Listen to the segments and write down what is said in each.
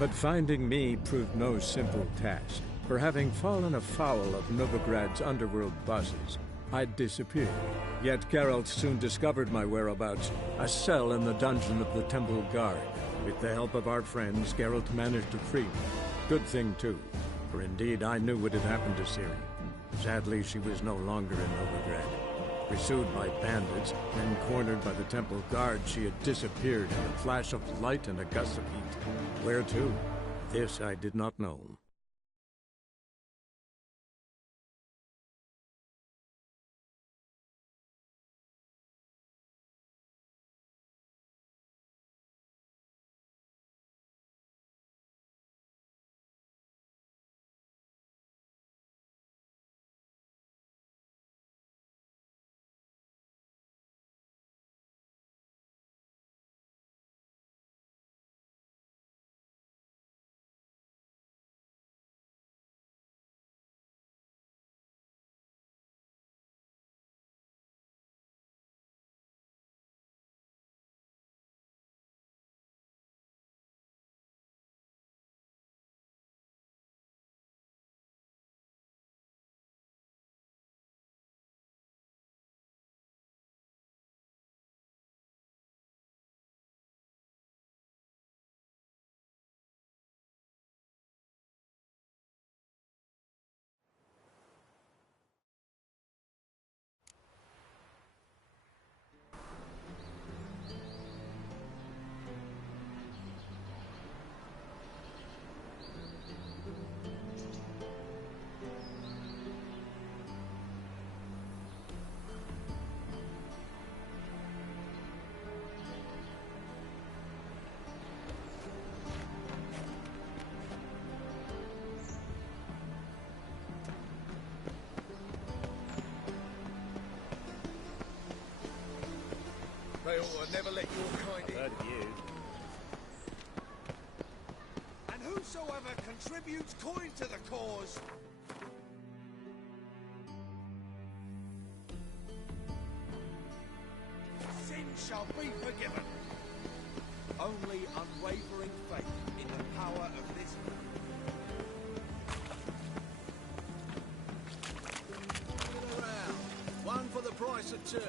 But finding me proved no simple task. For having fallen afoul of Novigrad's underworld bosses, I'd disappeared. Yet Geralt soon discovered my whereabouts, a cell in the dungeon of the Temple Guard. With the help of our friends, Geralt managed to free me. Good thing, too, for indeed I knew what had happened to Ciri. Sadly, she was no longer in Novigrad. Pursued by bandits, then cornered by the Temple Guard, she had disappeared in a flash of light and a gust of heat. Where to? This I did not know. They ought to never let your kind in. Heard of you. And whosoever contributes coin to the cause sin shall be forgiven. Only unwavering faith in the power of this man. Around. One for the price of two.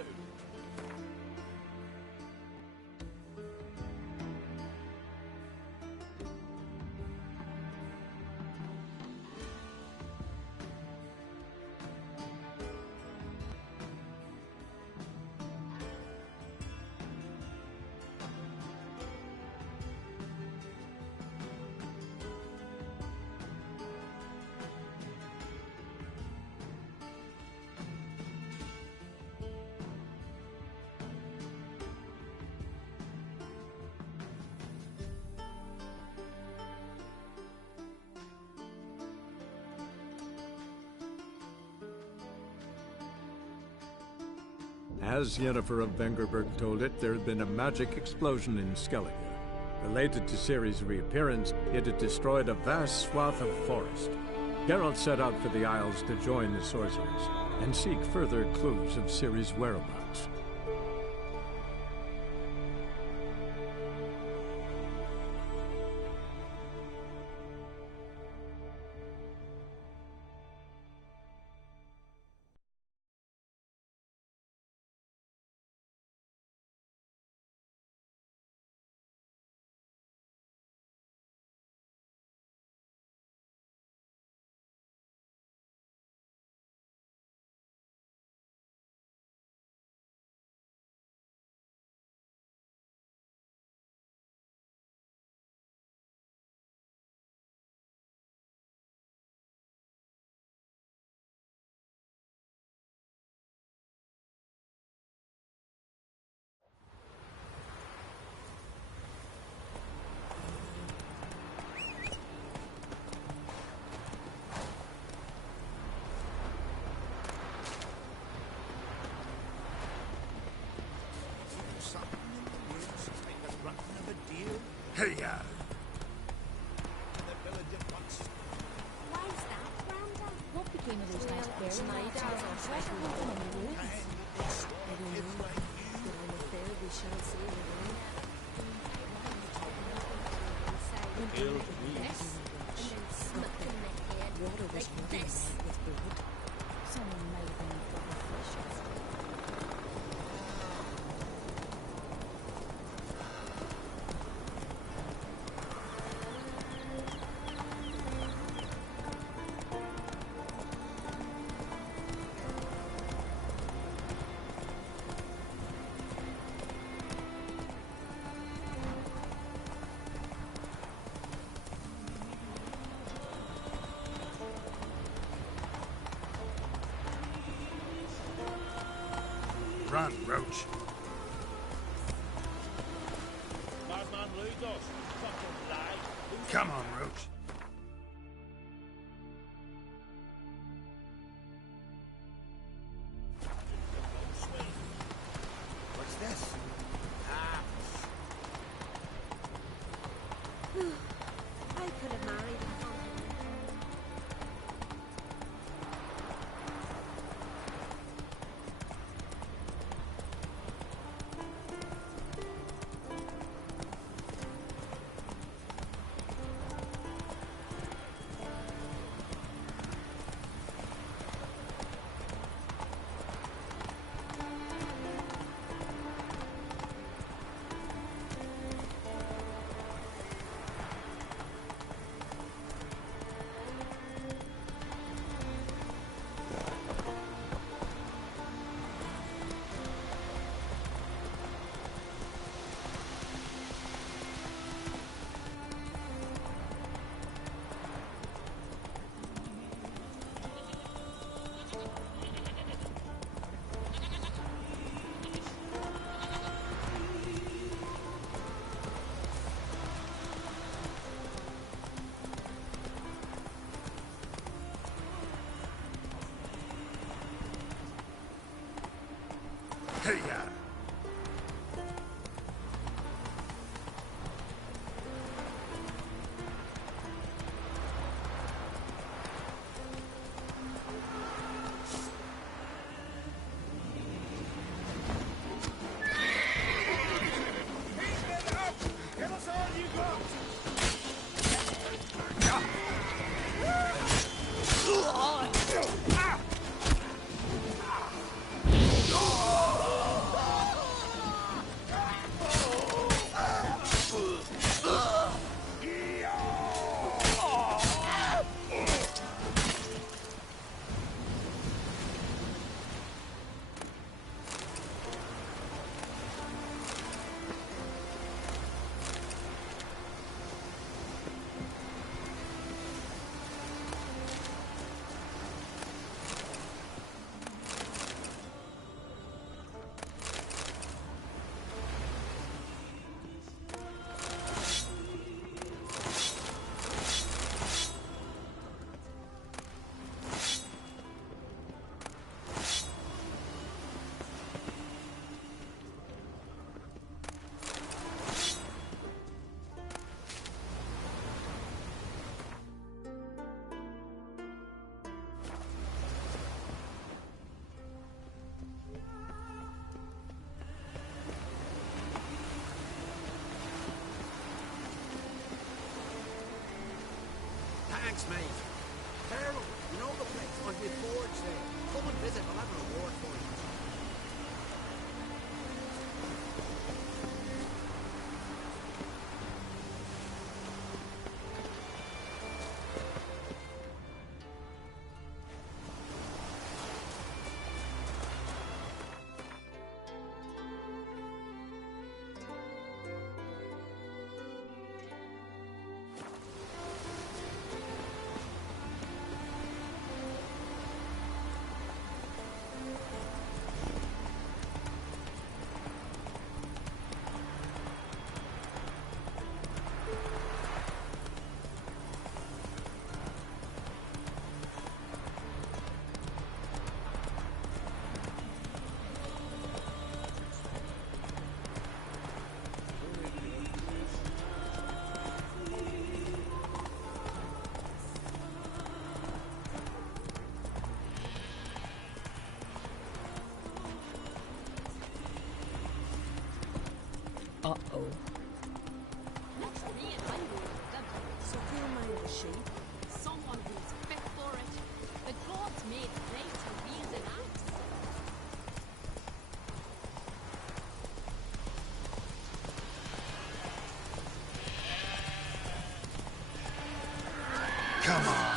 As Yennefer of Vengerberg told it, there had been a magic explosion in Skellige. Related to Ciri's reappearance, it had destroyed a vast swath of forest. Geralt set out for the Isles to join the sorcerers and seek further clues of Ciri's whereabouts. Hey, Why is that, Branda? What became of those nice berries? My dad was treasure hunting in the woods. I don't know. But I'm afraid we shall see the rain. When killed me. Water was rubbing with blood. Someone may have been got the flesh off. Run, Roach. Madman Ludos, fucking lie. Come on, Roach. What's this? I could have married him. Hey, ya. Give us all you got! Thanks, mate. Carol, you know the place on the forge there. Come and visit, I'll have a reward for you. Uh-oh. Next to me and my rule, sheep. Someone who's fit for it. The gods made clay to wield an axe. Come on.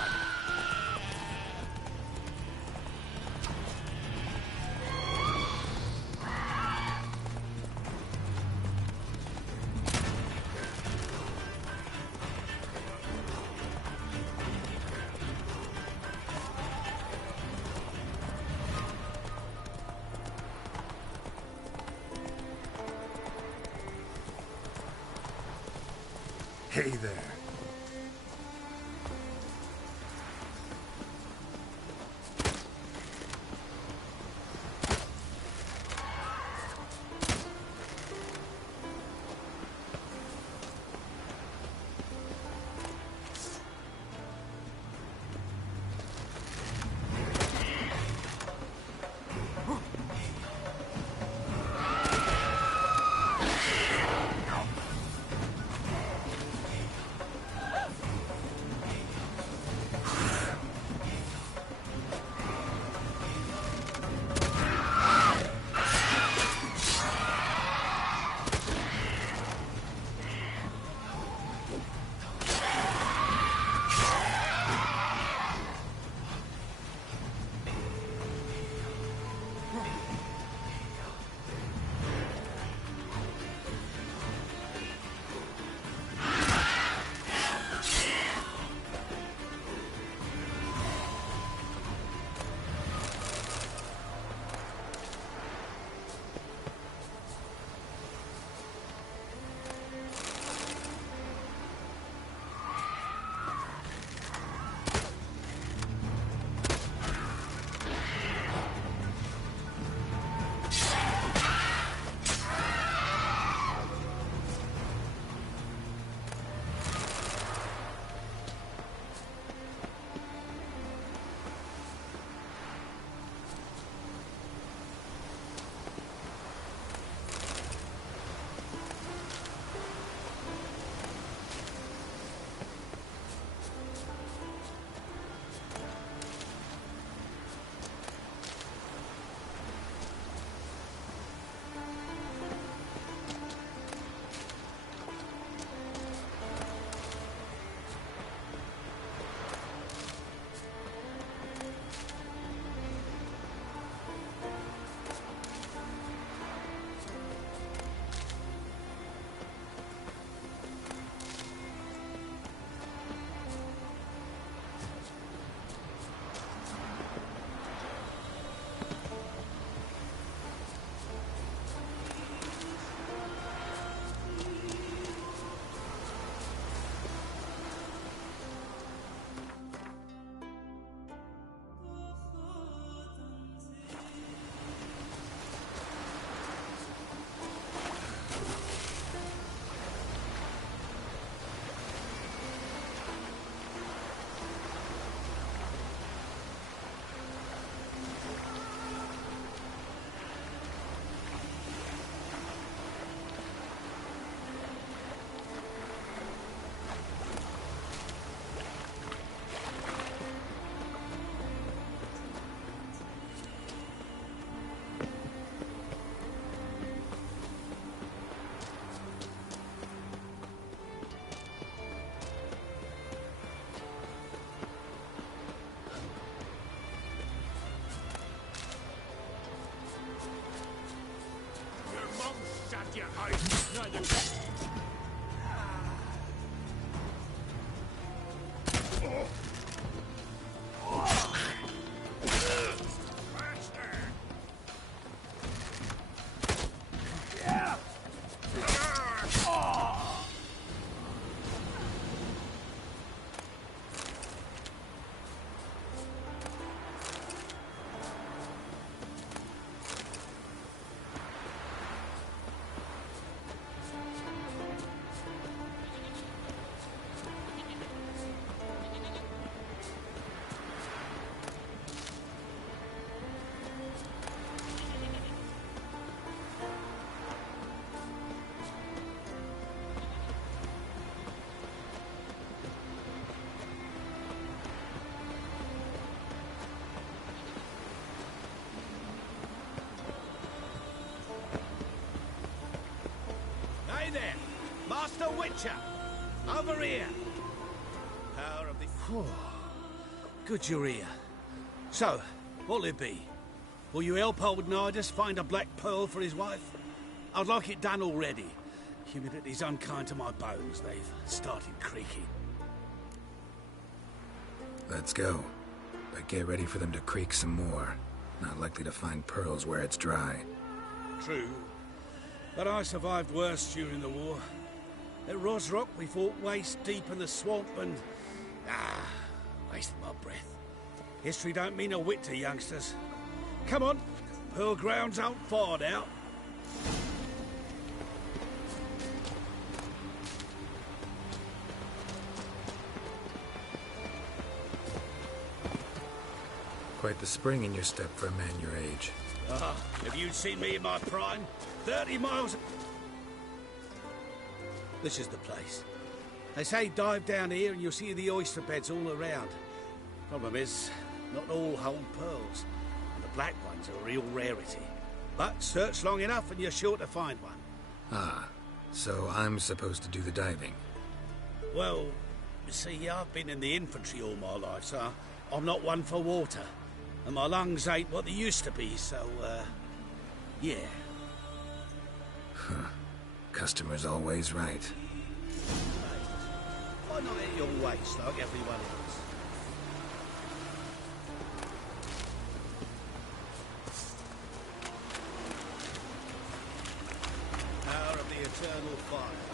Hey there. there! Master Witcher! Over here! Power of the... Good you're here. So, what'll it be? Will you help old Nidus find a black pearl for his wife? I'd like it done already. Humidity's unkind to my bones. They've started creaking. Let's go. But get ready for them to creak some more. Not likely to find pearls where it's dry. True. But I survived worse during the war. At Rosrock, we fought waist deep in the swamp and... wasted my breath. History don't mean a whit to youngsters. Come on, Pearl Grounds aren't far now. Quite the spring in your step for a man your age. Have you seen me in my prime? 30 miles... This is the place. They say dive down here and you'll see the oyster beds all around. Problem is, not all hold pearls. And the black ones are a real rarity. But search long enough and you're sure to find one. Ah, so I'm supposed to do the diving. Well, you see, I've been in the infantry all my life, so I'm not one for water. And my lungs ain't what they used to be, so, yeah. Customer's always right. Why not at your waist like everyone else? Power of the eternal fire.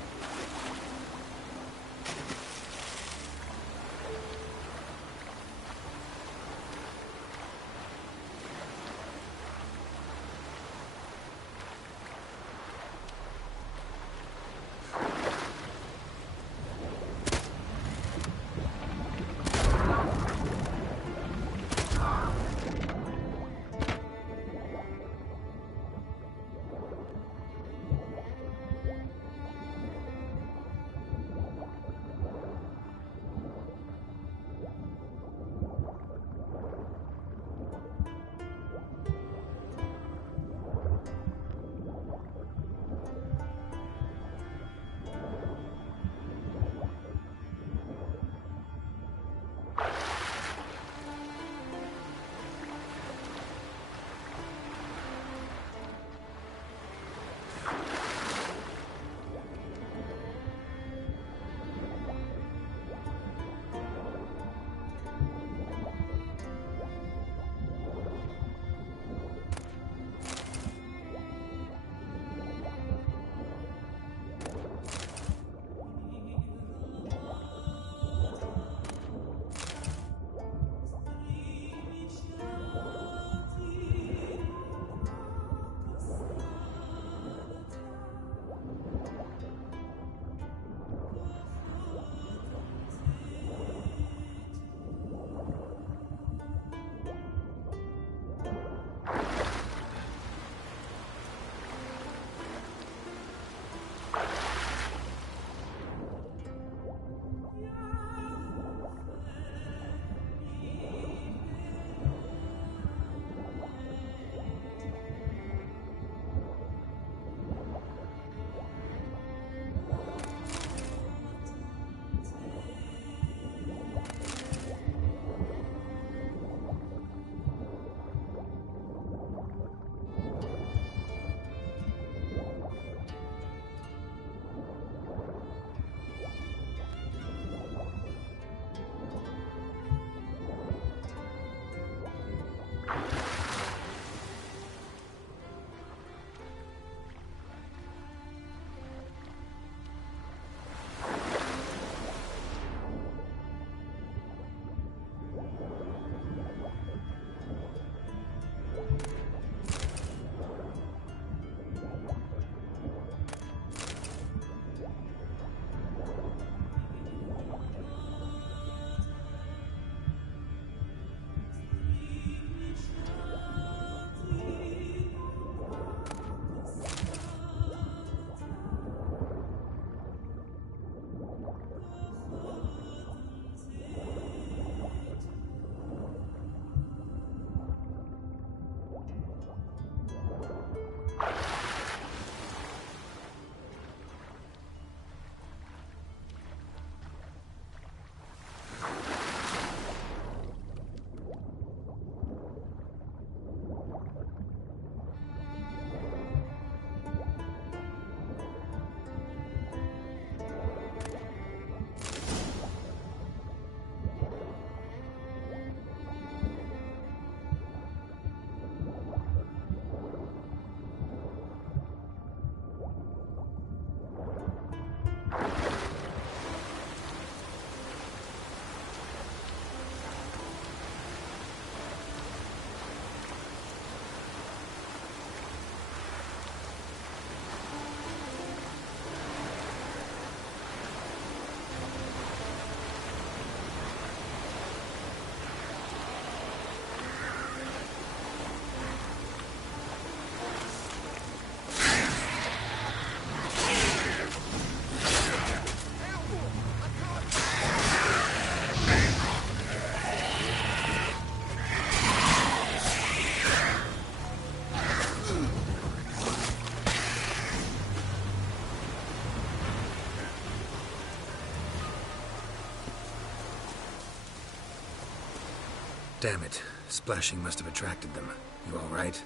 Damn it. Splashing must have attracted them. You alright?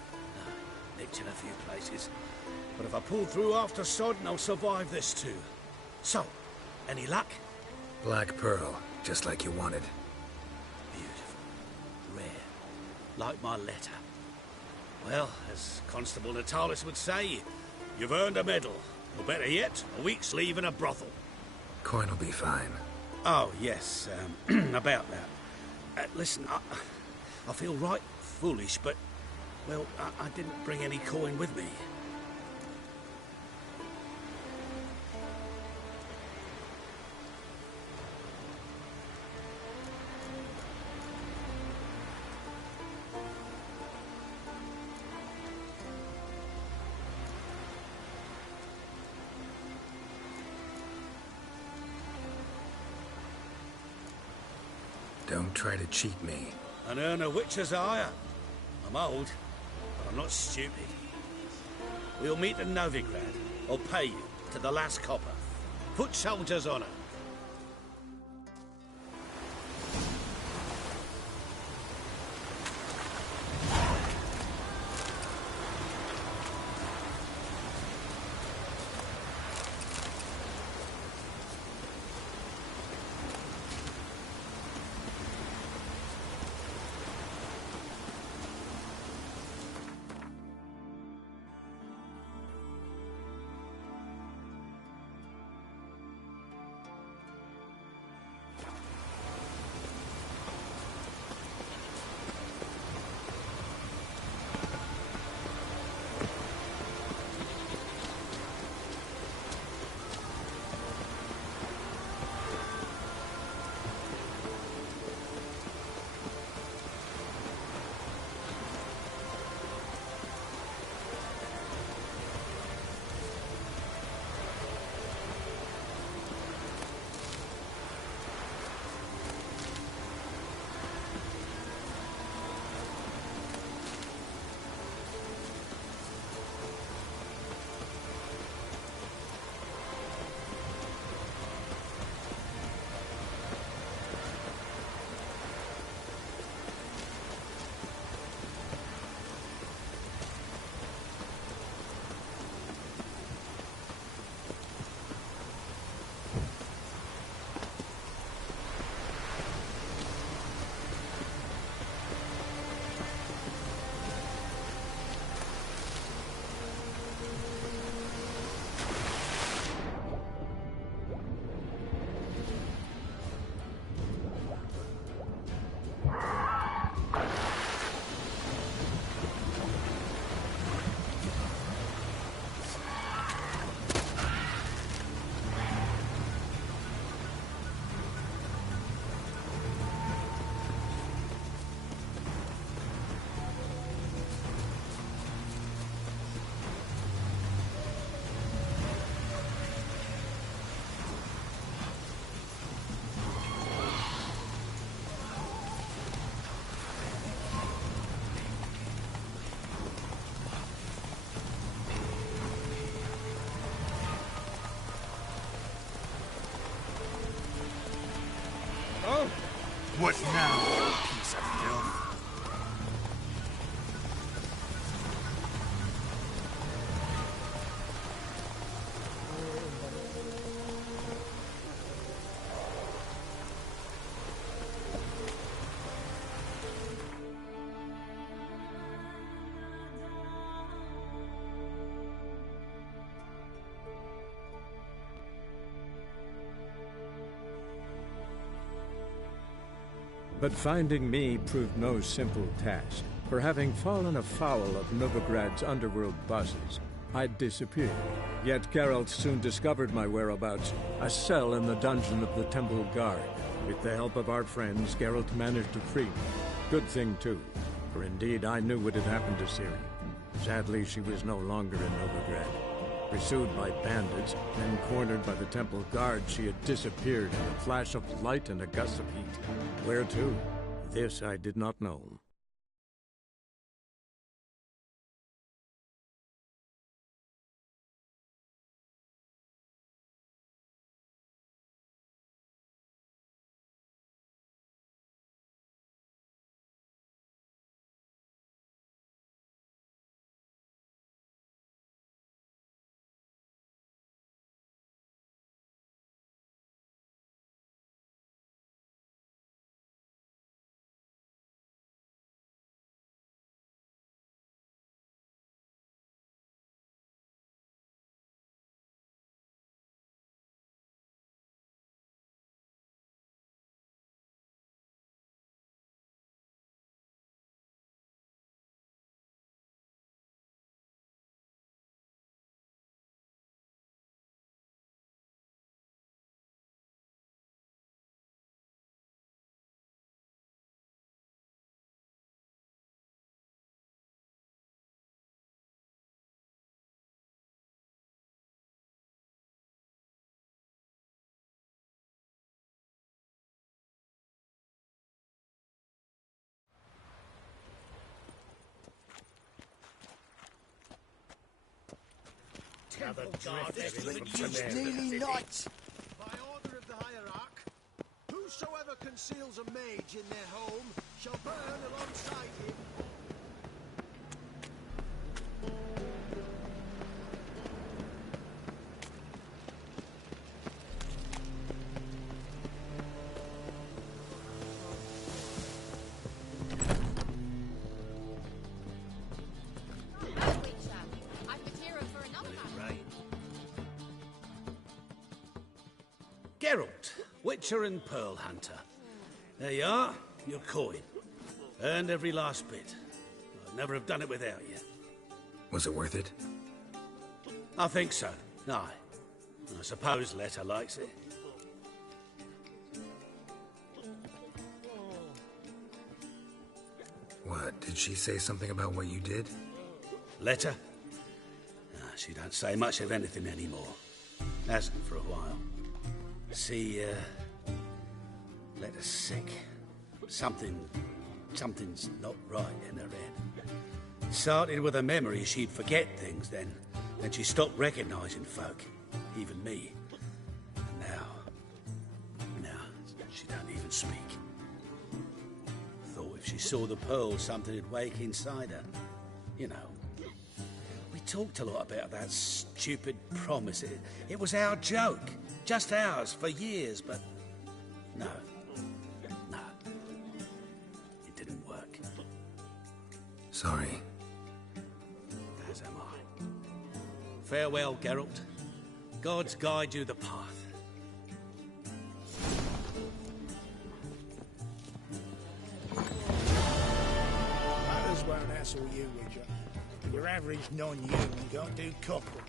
Nicked in a few places. But if I pull through after Sodden, I'll survive this too. So, any luck? Black Pearl, just like you wanted. Beautiful. Rare. Like my letter. Well, as Constable Natalis would say, you've earned a medal. Or better yet, a week's leave in a brothel. Coin will be fine. Oh, yes, about that. Listen, I feel right foolish, but, well, I didn't bring any coin with me. Don't try to cheat me. And earn a witcher's hire. I'm old, but I'm not stupid. We'll meet in Novigrad. I'll pay you to the last copper. Foot soldier's honor. What now, you piece of filth? But finding me proved no simple task, for having fallen afoul of Novigrad's underworld bosses, I'd disappeared. Yet Geralt soon discovered my whereabouts, a cell in the dungeon of the Temple Guard. With the help of our friends, Geralt managed to free me. Good thing, too, for indeed I knew what had happened to Ciri. Sadly, she was no longer in Novigrad. Pursued by bandits, then cornered by the Temple Guard, she had disappeared in a flash of light and a gust of heat. Where to? This I did not know. Another drift. It's nearly night. By order of the hierarch, whosoever conceals a mage in their home shall burn alongside him. Geralt, Witcher and Pearl Hunter. There you are, your coin. Earned every last bit. I'd never have done it without you. Was it worth it? I think so. Aye. I suppose Letta likes it. What, did she say something about what you did? Letta? She don't say much of anything anymore. Hasn't for a while. See, Letta's sick. Something's not right in her head. Started with a memory she'd forget things then she stopped recognising folk, even me. And now, she don't even speak. Thought if she saw the pearl, something'd wake inside her. You know. We talked a lot about that stupid promise. It was our joke. Just ours for years, but no. It didn't work. Sorry. As am I. Farewell, Geralt. Gods guide you the path. Others won't hassle you, Witcher. Your average non-human can't do copper.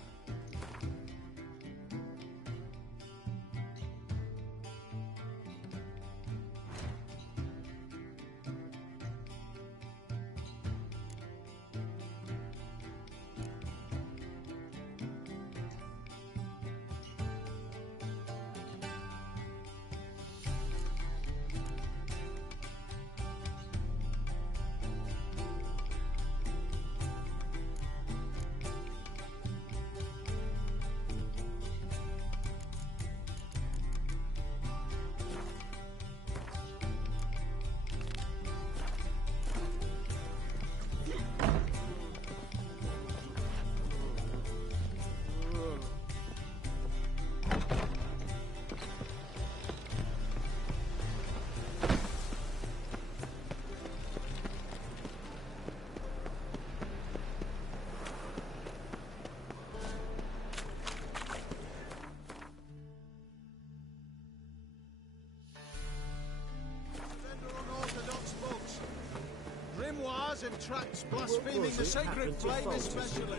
Grimoires and tracts blaspheming the sacred flame especially.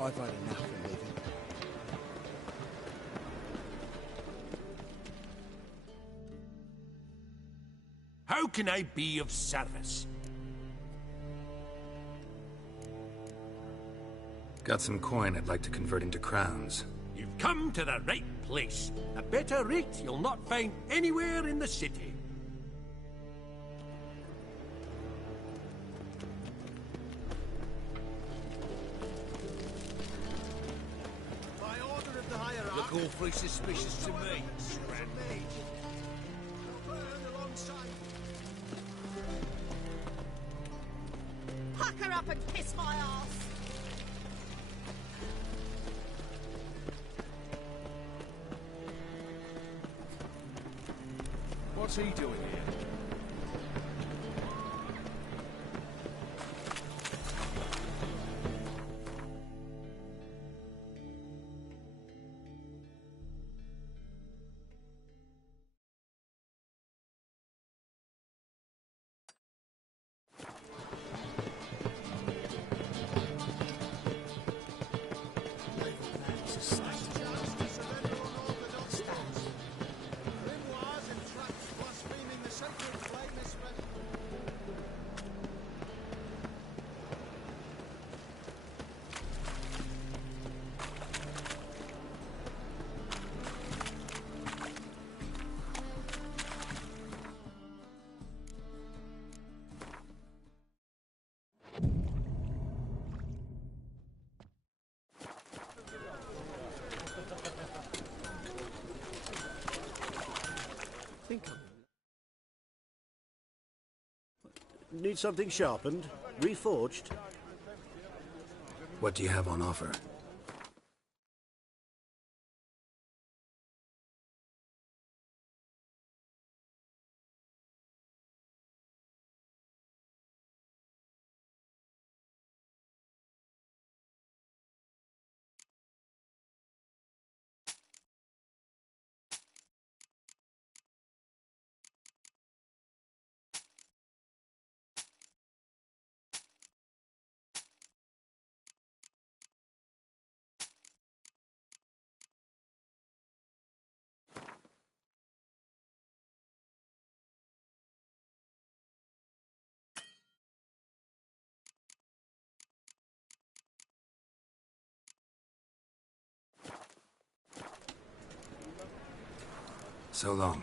I've had enough of living. How can I be of service? Got some coin I'd like to convert into crowns. You've come to the right place. A better rate you'll not find anywhere in the city. By order of the hierarch. Look awfully suspicious to me. Hack her up and kiss my ass! What's he doing here? think I'm... Need something sharpened? Reforged? What do you have on offer? So long.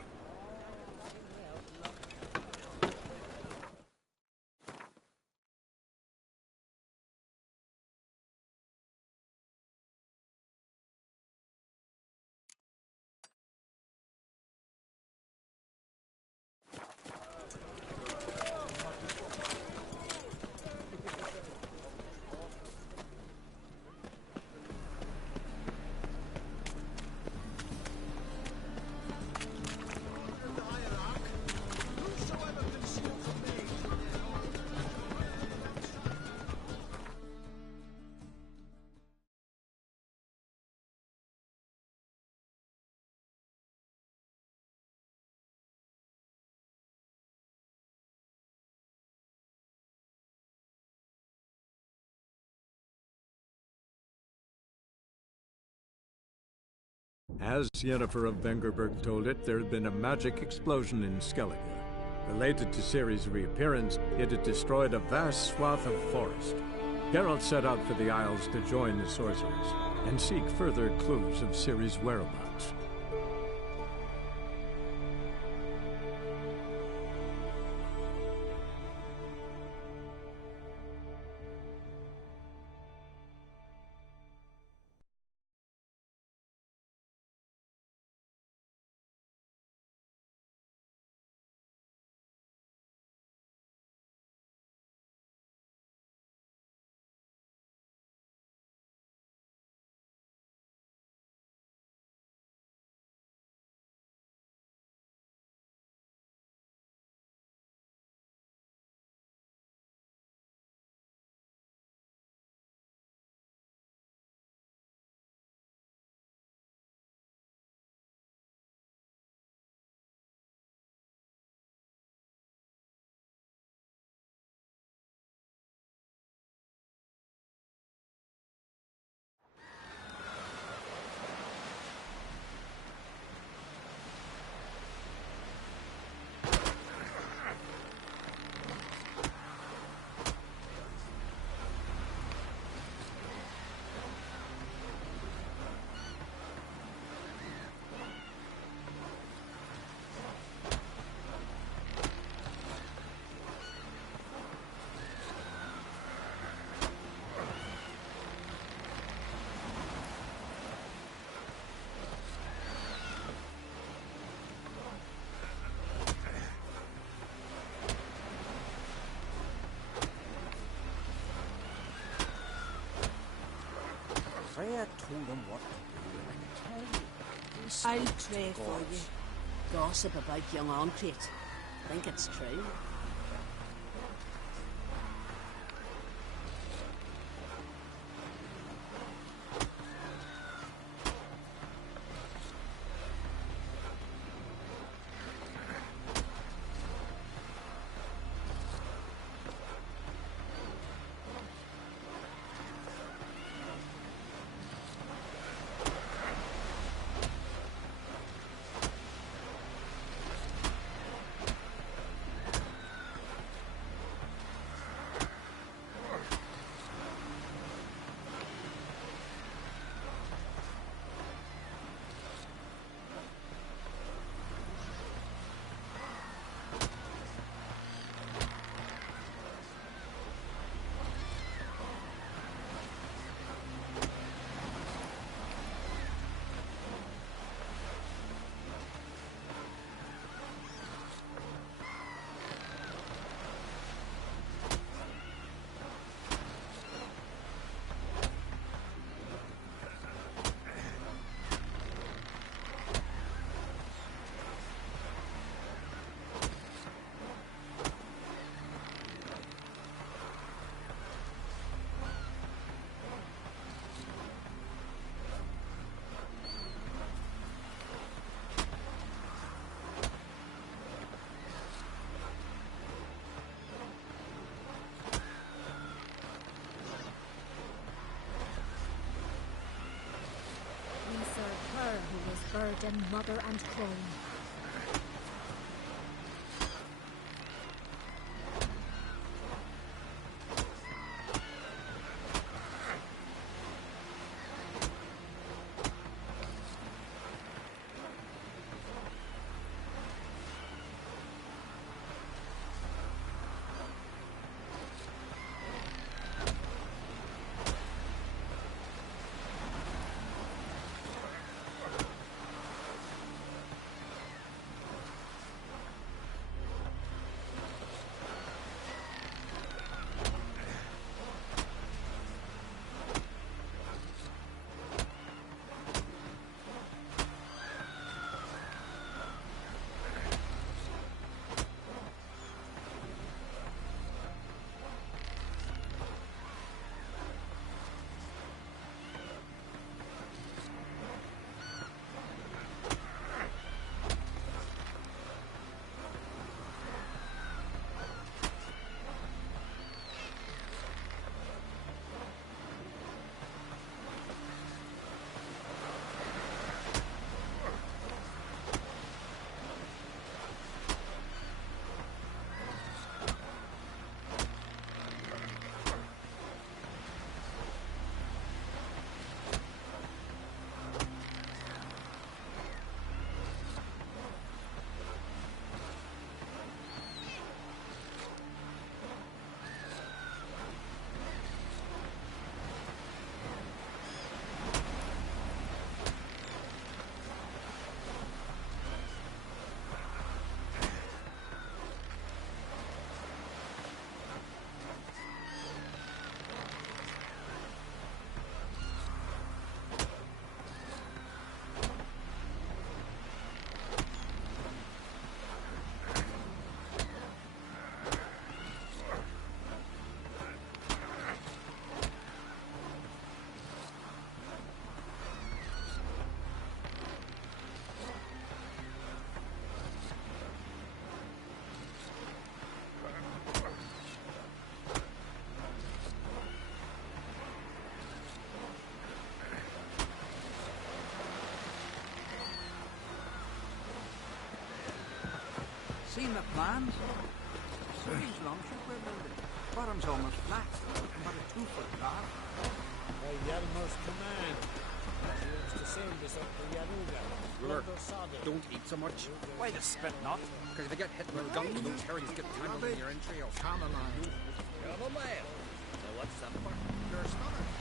As Yennefer of Vengerberg told it, there had been a magic explosion in Skellige. Related to Ciri's reappearance, it had destroyed a vast swath of forest. Geralt set out for the Isles to join the sorcerers, and seek further clues of Ciri's whereabouts. Freya told them what to do. I'll pray for you. Gossip about young Ancrate. Think it's true? was burden, mother, and crone. Seen the plans? Strange longship we're building. Bottom's almost flat, about a 2-foot car. By Yalmo's command. He wants to send us up to Yaruga. Don't eat so much. Why the spit not? Because if you get hit with a gun, those herrings get tangled in your entrails. Come along. Come on, man. So what's up for? Your stomach.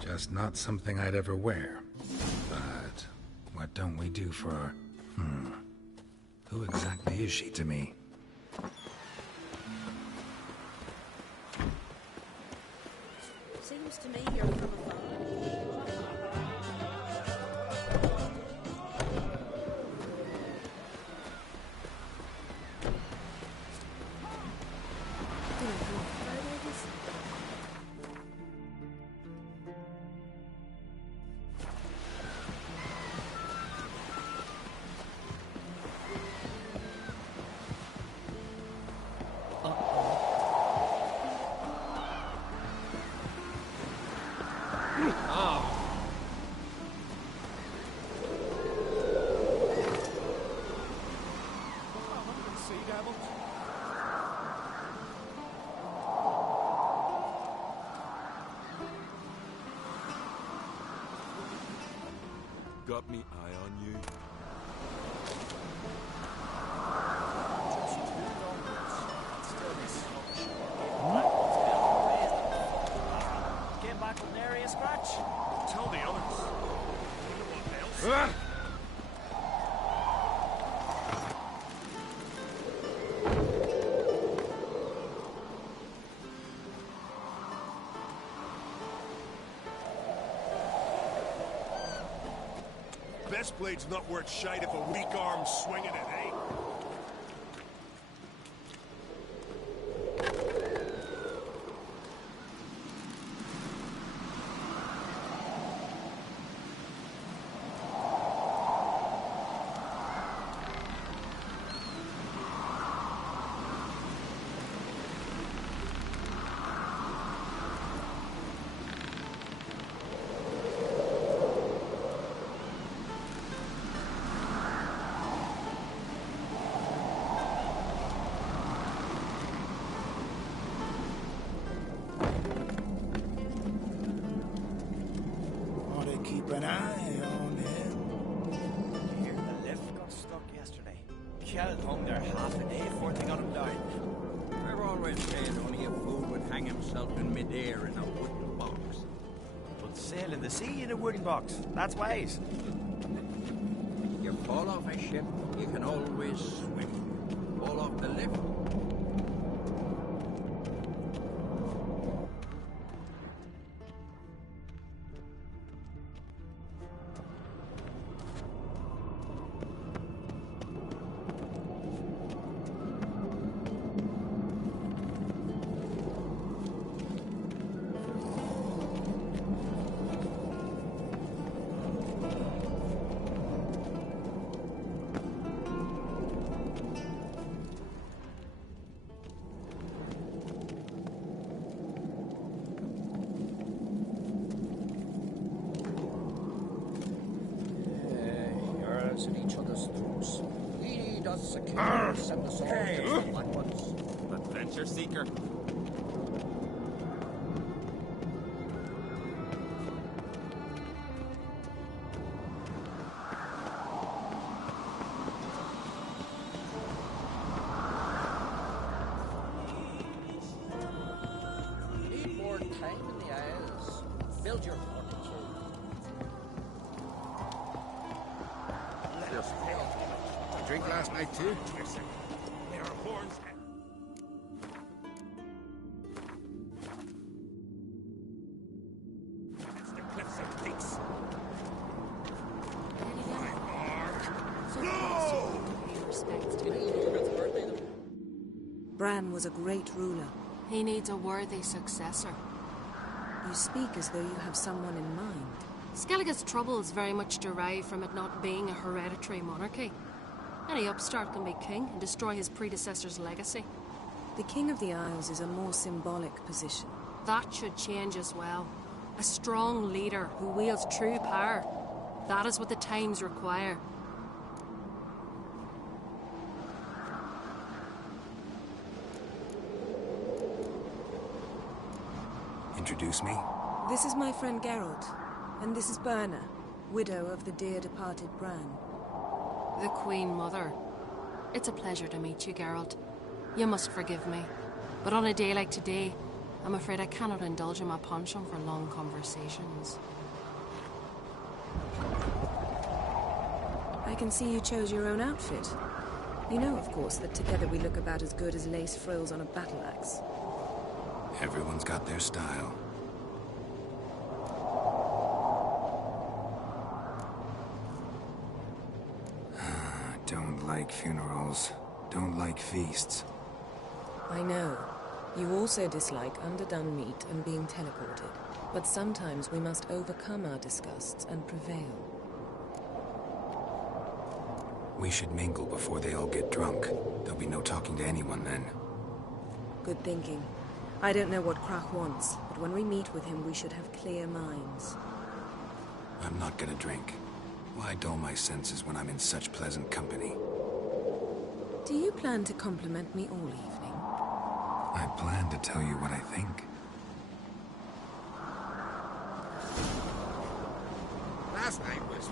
Just not something I'd ever wear. But what don't we do for our... Who exactly is she to me? Seems to me you're from afar. Got me eye on you. Came back with an area scratch? Tell the others. You know what else? Best blade's not worth shite if a weak arm's swinging it, eh? Keep an eye on him. Here, the lift got stuck yesterday. Kjell hung there half a day before they got him down. I've always said only a fool would hang himself in midair in a wooden box. But sail in the sea in a wooden box. That's wise. You fall off a ship, you can always swim. Fall off the lift. At each other's throats. He does secure send us all to the black ones. Adventure seeker. drink last night too? There are horns. It's the cliffs of peace. Bran was a great ruler. He needs a worthy successor. You speak as though you have someone in mind. Skellige's troubles very much derive from it not being a hereditary monarchy. Any upstart can be king and destroy his predecessor's legacy. The King of the Isles is a more symbolic position. That should change as well. A strong leader who wields true power. That is what the times require. Introduce me? This is my friend Geralt, and this is Berna, widow of the dear departed Bran. The Queen Mother. It's a pleasure to meet you, Geralt. You must forgive me, but on a day like today, I'm afraid I cannot indulge in my penchant for long conversations. I can see you chose your own outfit. You know, of course, that together we look about as good as lace frills on a battle axe. Everyone's got their style. Don't like funerals. Don't like feasts. I know. You also dislike underdone meat and being teleported. But sometimes we must overcome our disgusts and prevail. We should mingle before they all get drunk. There'll be no talking to anyone then. Good thinking. I don't know what Krach wants, but when we meet with him, we should have clear minds. I'm not gonna drink. Why dull my senses when I'm in such pleasant company? Do you plan to compliment me all evening? I plan to tell you what I think. Last night was...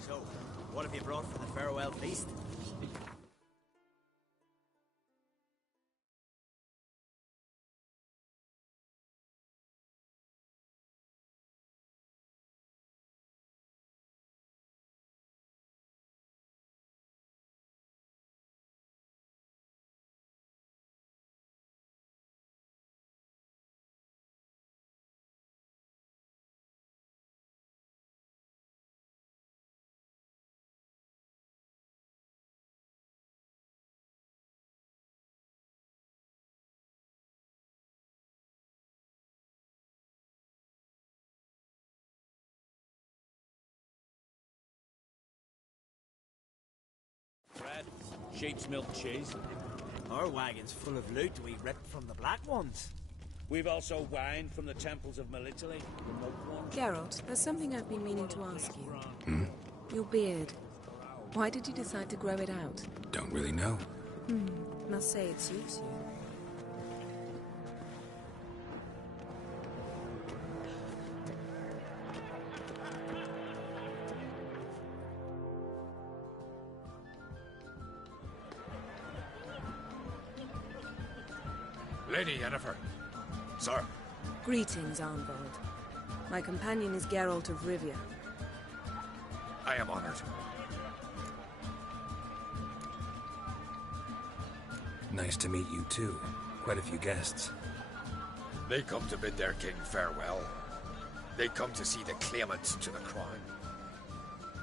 So, what have you brought for the farewell feast? Bread, sheep's milk cheese. Our wagon's full of loot we ripped from the Black Ones. We've also wine from the temples of Melitele, the Milk Ones. Geralt, there's something I've been meaning to ask you. Hmm? Your beard. Why did you decide to grow it out? Don't really know. Must say it suits you. Lady Yennefer. Sir. Greetings, Arnvald. My companion is Geralt of Rivia. I am honored. Nice to meet you too. Quite a few guests. They come to bid their king farewell. They come to see the claimants to the crown.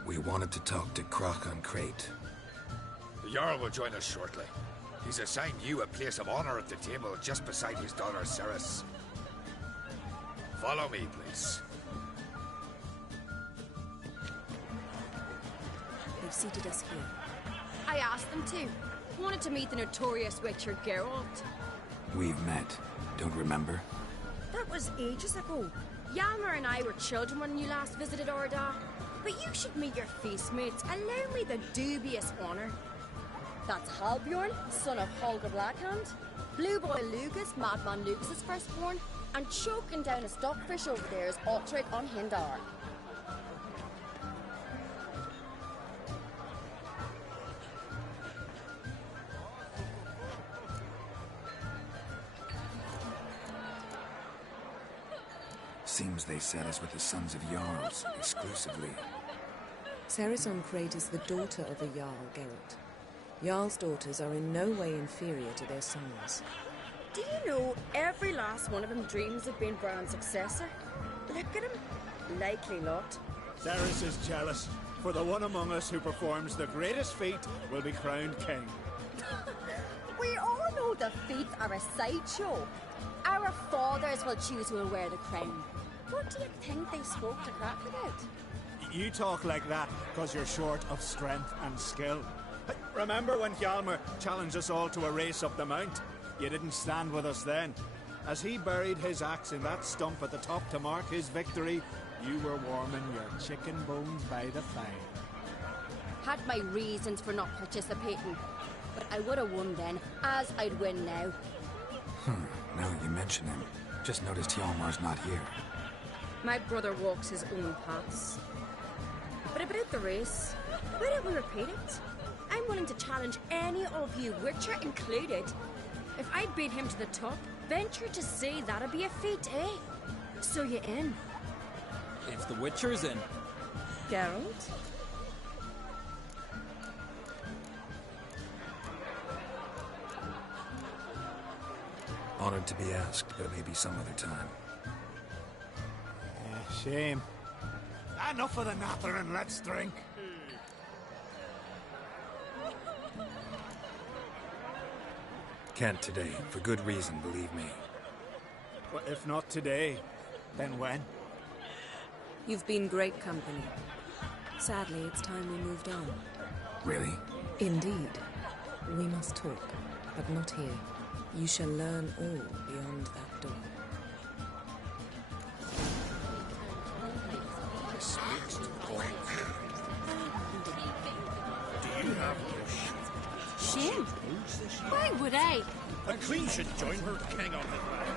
We wanted to talk to Krach on Crate. The Jarl will join us shortly. He's assigned you a place of honor at the table just beside his daughter Ceres. Follow me, please. They've seated us here. I asked them to. Wanted to meet the notorious Witcher Geralt. We've met. Don't remember? That was ages ago. Yalmer and I were children when you last visited Orda. But you should meet your feast mates. Allow me the dubious honor. That's Halbjorn, son of Holger Blackhand. Blue Boy Lucas, Madman Lucas's firstborn. And choking down a stockfish over there is Otric on Hindar. Seems they set us with the sons of Jarls, exclusively. Cerison Crate is the daughter of a Jarl, Geralt. Jarl's daughters are in no way inferior to their sons. Do you know every last one of them dreams of being Bran's successor? Look at him. Likely lot. Ceres is jealous, for the one among us who performs the greatest feat will be crowned king. We all know the feet are a sideshow. Our fathers will choose who will wear the crown. What do you think they spoke to Crap about? You talk like that because you're short of strength and skill. Remember when Hjalmar challenged us all to a race up the mount? You didn't stand with us then. As he buried his axe in that stump at the top to mark his victory, you were warming your chicken bones by the fire. Had my reasons for not participating, but I would have won then, as I'd win now. Now that you mention him, just noticed Hjalmar's not here. My brother walks his own paths. But about the race, why don't we repeat it? I'm willing to challenge any of you, Witcher included. If I beat him to the top, venture to say that'd be a feat, eh? So you in? If the Witcher's in. Geralt? Honored to be asked, but maybe some other time. Shame. Enough of the natter and let's drink. Can't today, for good reason, believe me. Well, if not today, then when? You've been great company. Sadly, it's time we moved on. Really? Indeed. We must talk, but not here. You shall learn all beyond that door. Do you have no Shame? Why would I? A queen should join her king on the back.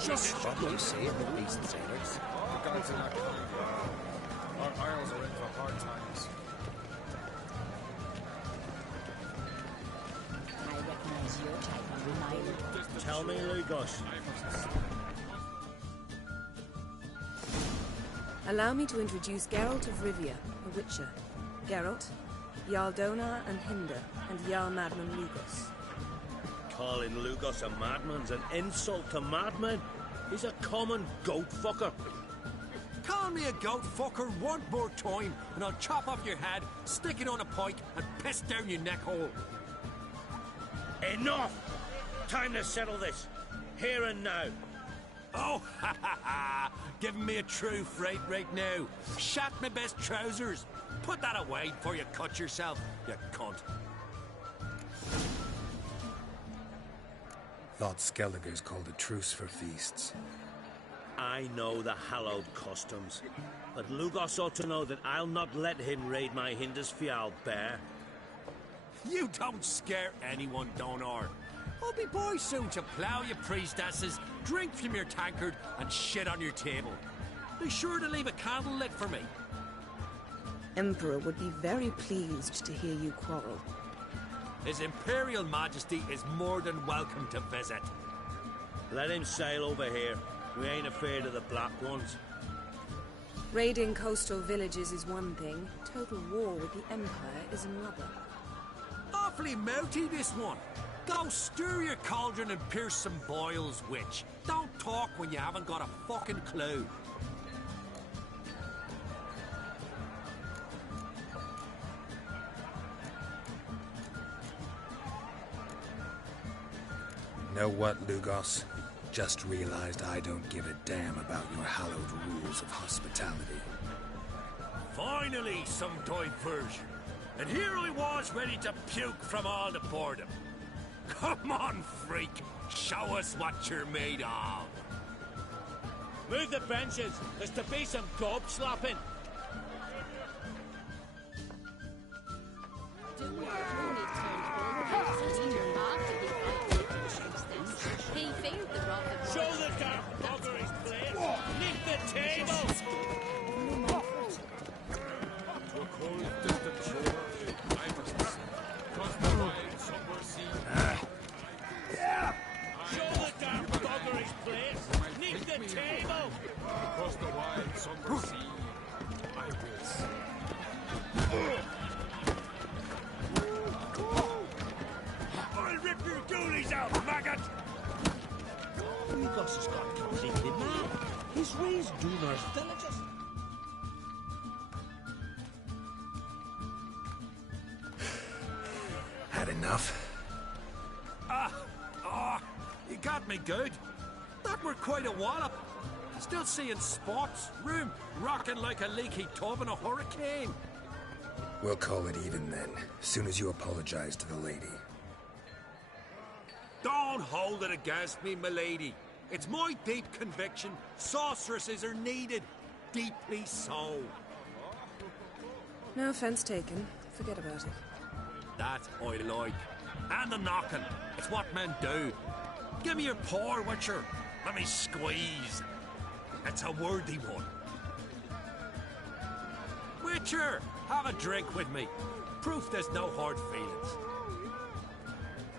Just what you say in the beast sailors. The gods are not coming. Our isles are in for hard times. I recognize your type on mine. Tell me, Lugos. Allow me to introduce Geralt of Rivia, a Witcher. Geralt, Jarl Donar and Hinder, and Jarl Madman Lugos. Calling Lugos a madman's an insult to madmen. He's a common goat fucker. Call me a goat fucker one more time, and I'll chop off your head, stick it on a pike, and piss down your neck hole. Enough! Time to settle this. Here and now. Oh, ha ha ha! Giving me a true fright right now. Shat my best trousers. Put that away before you cut yourself, you cunt. Thought Skellige's called a truce for feasts. I know the hallowed customs, but Lugos ought to know that I'll not let him raid my Hindisfial bear. You don't scare anyone, Donar. I'll be boy soon to plough your priestesses, drink from your tankard, and shit on your table. Be sure to leave a candle lit for me. Emperor would be very pleased to hear you quarrel. His Imperial Majesty is more than welcome to visit. Let him sail over here. We ain't afraid of the Black Ones. Raiding coastal villages is one thing. Total war with the Empire is another. Awfully mouthy, this one. Go stir your cauldron and pierce some boils, witch. Don't talk when you haven't got a fucking clue. Know what, Lugos? Just realized I don't give a damn about your hallowed rules of hospitality. Finally, some diversion. And here I was ready to puke from all the boredom. Come on, freak. Show us what you're made of. Move the benches. There's to be some gob slapping. Show the dark bugger his place. Lift the table. To a cold, distant shore, I must cross the line somewhere seen. Show the dark bugger his place. Lift the table! Across the wide somber sea, I will see. I'll rip your goolies out, maggot! Gus has got completely mad. His ways do not villages. Had enough? You got me good. That were quite a wallop. Still seeing spots, room rocking like a leaky tub in a hurricane. We'll call it even then, as soon as you apologize to the lady. Don't hold it against me, milady. It's my deep conviction sorceresses are needed. Deeply so. No offense taken. Forget about it. That I like. And the knocking. It's what men do. Give me your paw, Witcher. Let me squeeze. It's a worthy one. Witcher, have a drink with me. Proof there's no hard feelings.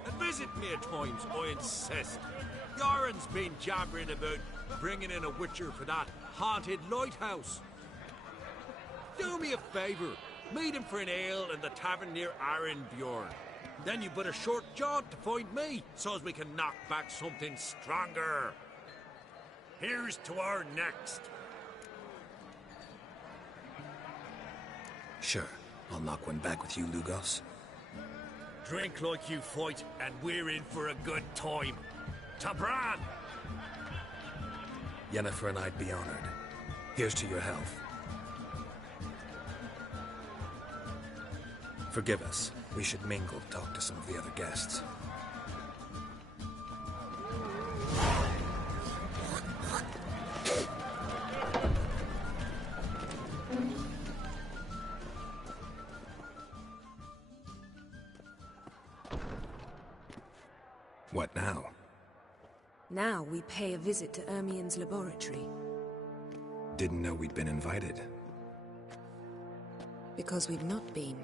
And visit me at times, I insist. Yoren's been jabbering about bringing in a Witcher for that haunted lighthouse. Do me a favour. Meet him for an ale in the tavern near Arenbjorn. Then you but a short jaunt to find me, so as we can knock back something stronger. Here's to our next. Sure, I'll knock one back with you, Lugos. Drink like you fight, and we're in for a good time. Tabran! Yennefer and I'd be honored. Here's to your health. Forgive us. We should mingle, talk to some of the other guests. What now? Now we pay a visit to Ermien's laboratory. Didn't know we'd been invited. Because we've not been.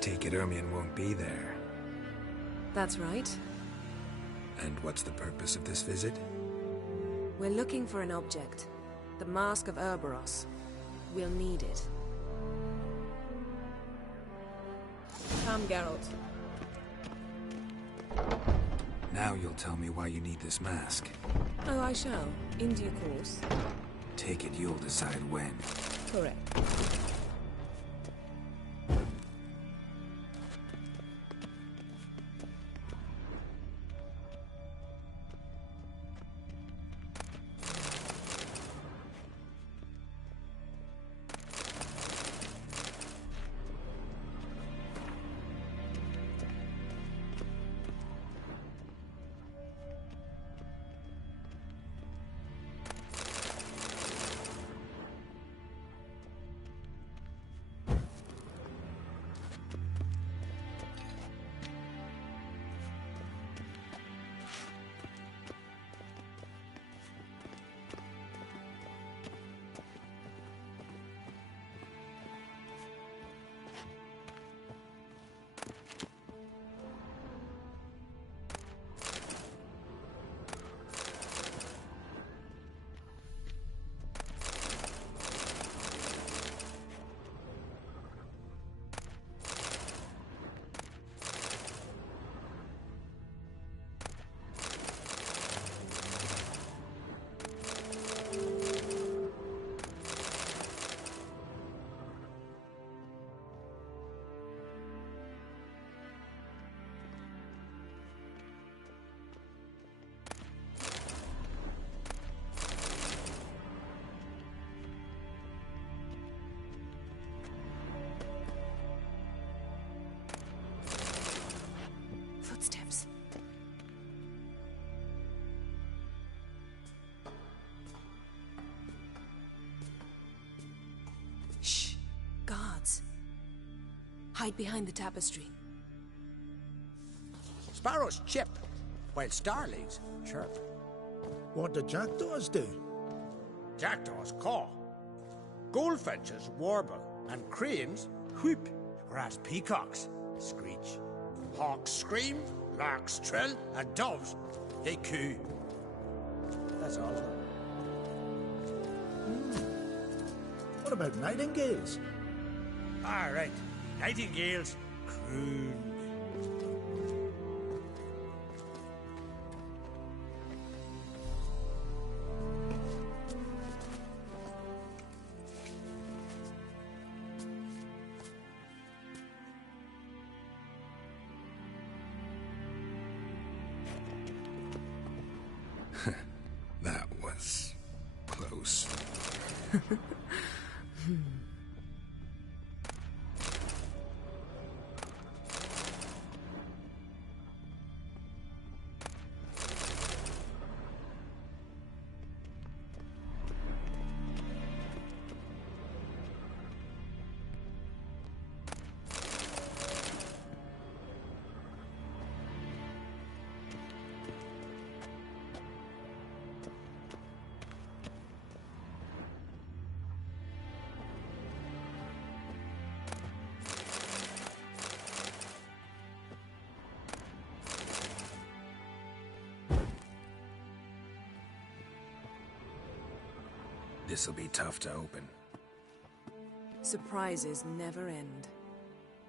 Take it Ermien won't be there. That's right. And what's the purpose of this visit? We're looking for an object. The Mask of Cerberus. We'll need it. Come, Geralt. Now you'll tell me why you need this mask. Oh, I shall. In due course. Take it you'll decide when. Correct. Footsteps. Shh. Guards. Hide behind the tapestry. Sparrows chip, while starlings chirp. What do jackdaws do? Jackdaws caw. Goldfinches warble, and cranes whoop, whereas peacocks screech. Hawks scream, larks trill, and doves, they coo. That's all. What about nightingales? All right, nightingales croon. That was close. This'll be tough to open. Surprises never end.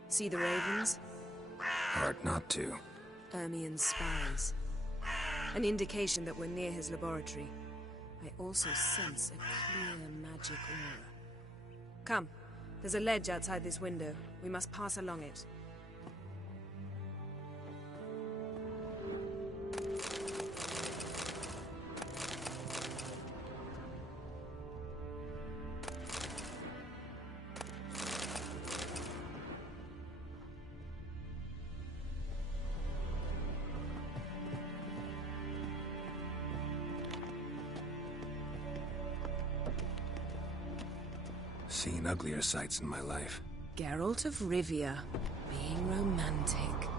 See the ravens? Hard not to. Ermian's spies. An indication that we're near his laboratory. I also sense a clear magic aura. Come, there's a ledge outside this window. We must pass along it. Seen uglier sights in my life. Geralt of Rivia, being romantic.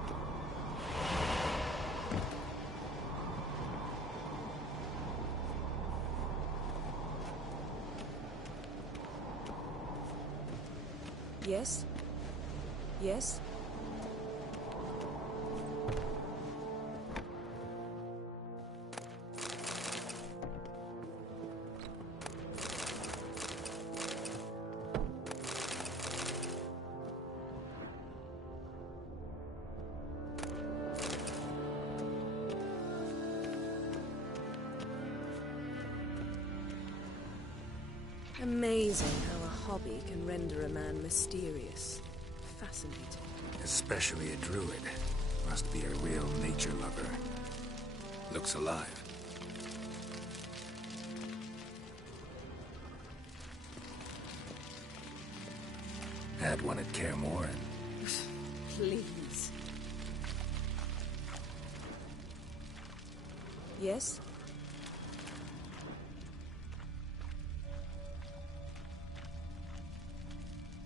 Yes? Yes? Amazing how a hobby can render a man mysterious. Fascinating. Especially a druid. Must be a real nature lover. Looks alive. Had one at Care More and... Please. Yes?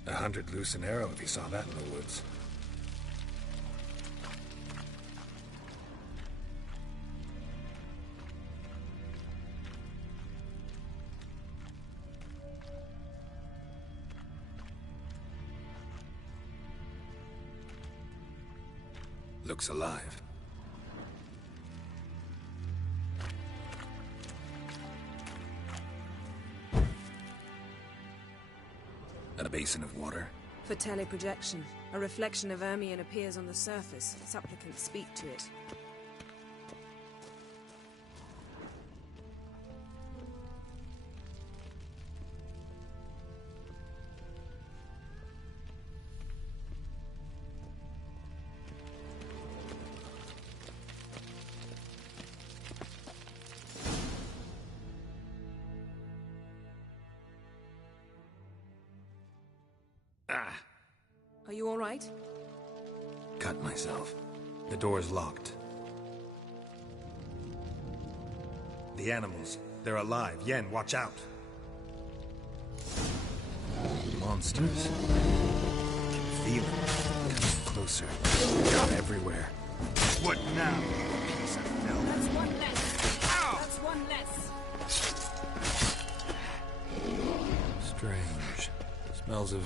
$100 loose an arrow if you saw that in the woods. Looks alive. A basin of water. For teleprojection, a reflection of Ermion appears on the surface. Supplicants speak to it. Are you all right? Cut myself. The door's locked. The animals, they're alive. Yen, watch out. Monsters. Feel them. Coming closer. Got everywhere. What now? Piece of filth. That's one less. Ow! That's one less. Strange. Smells of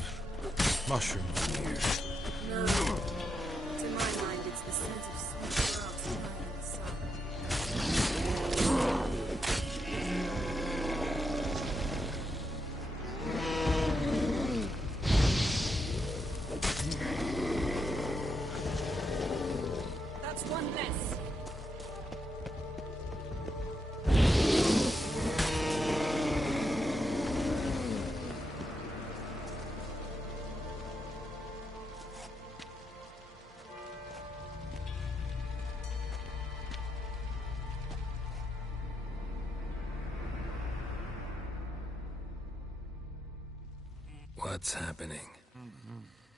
mushrooms in here. No. To my mind, it's the scent of sweet grass lying in the sun. That's one less. What's happening?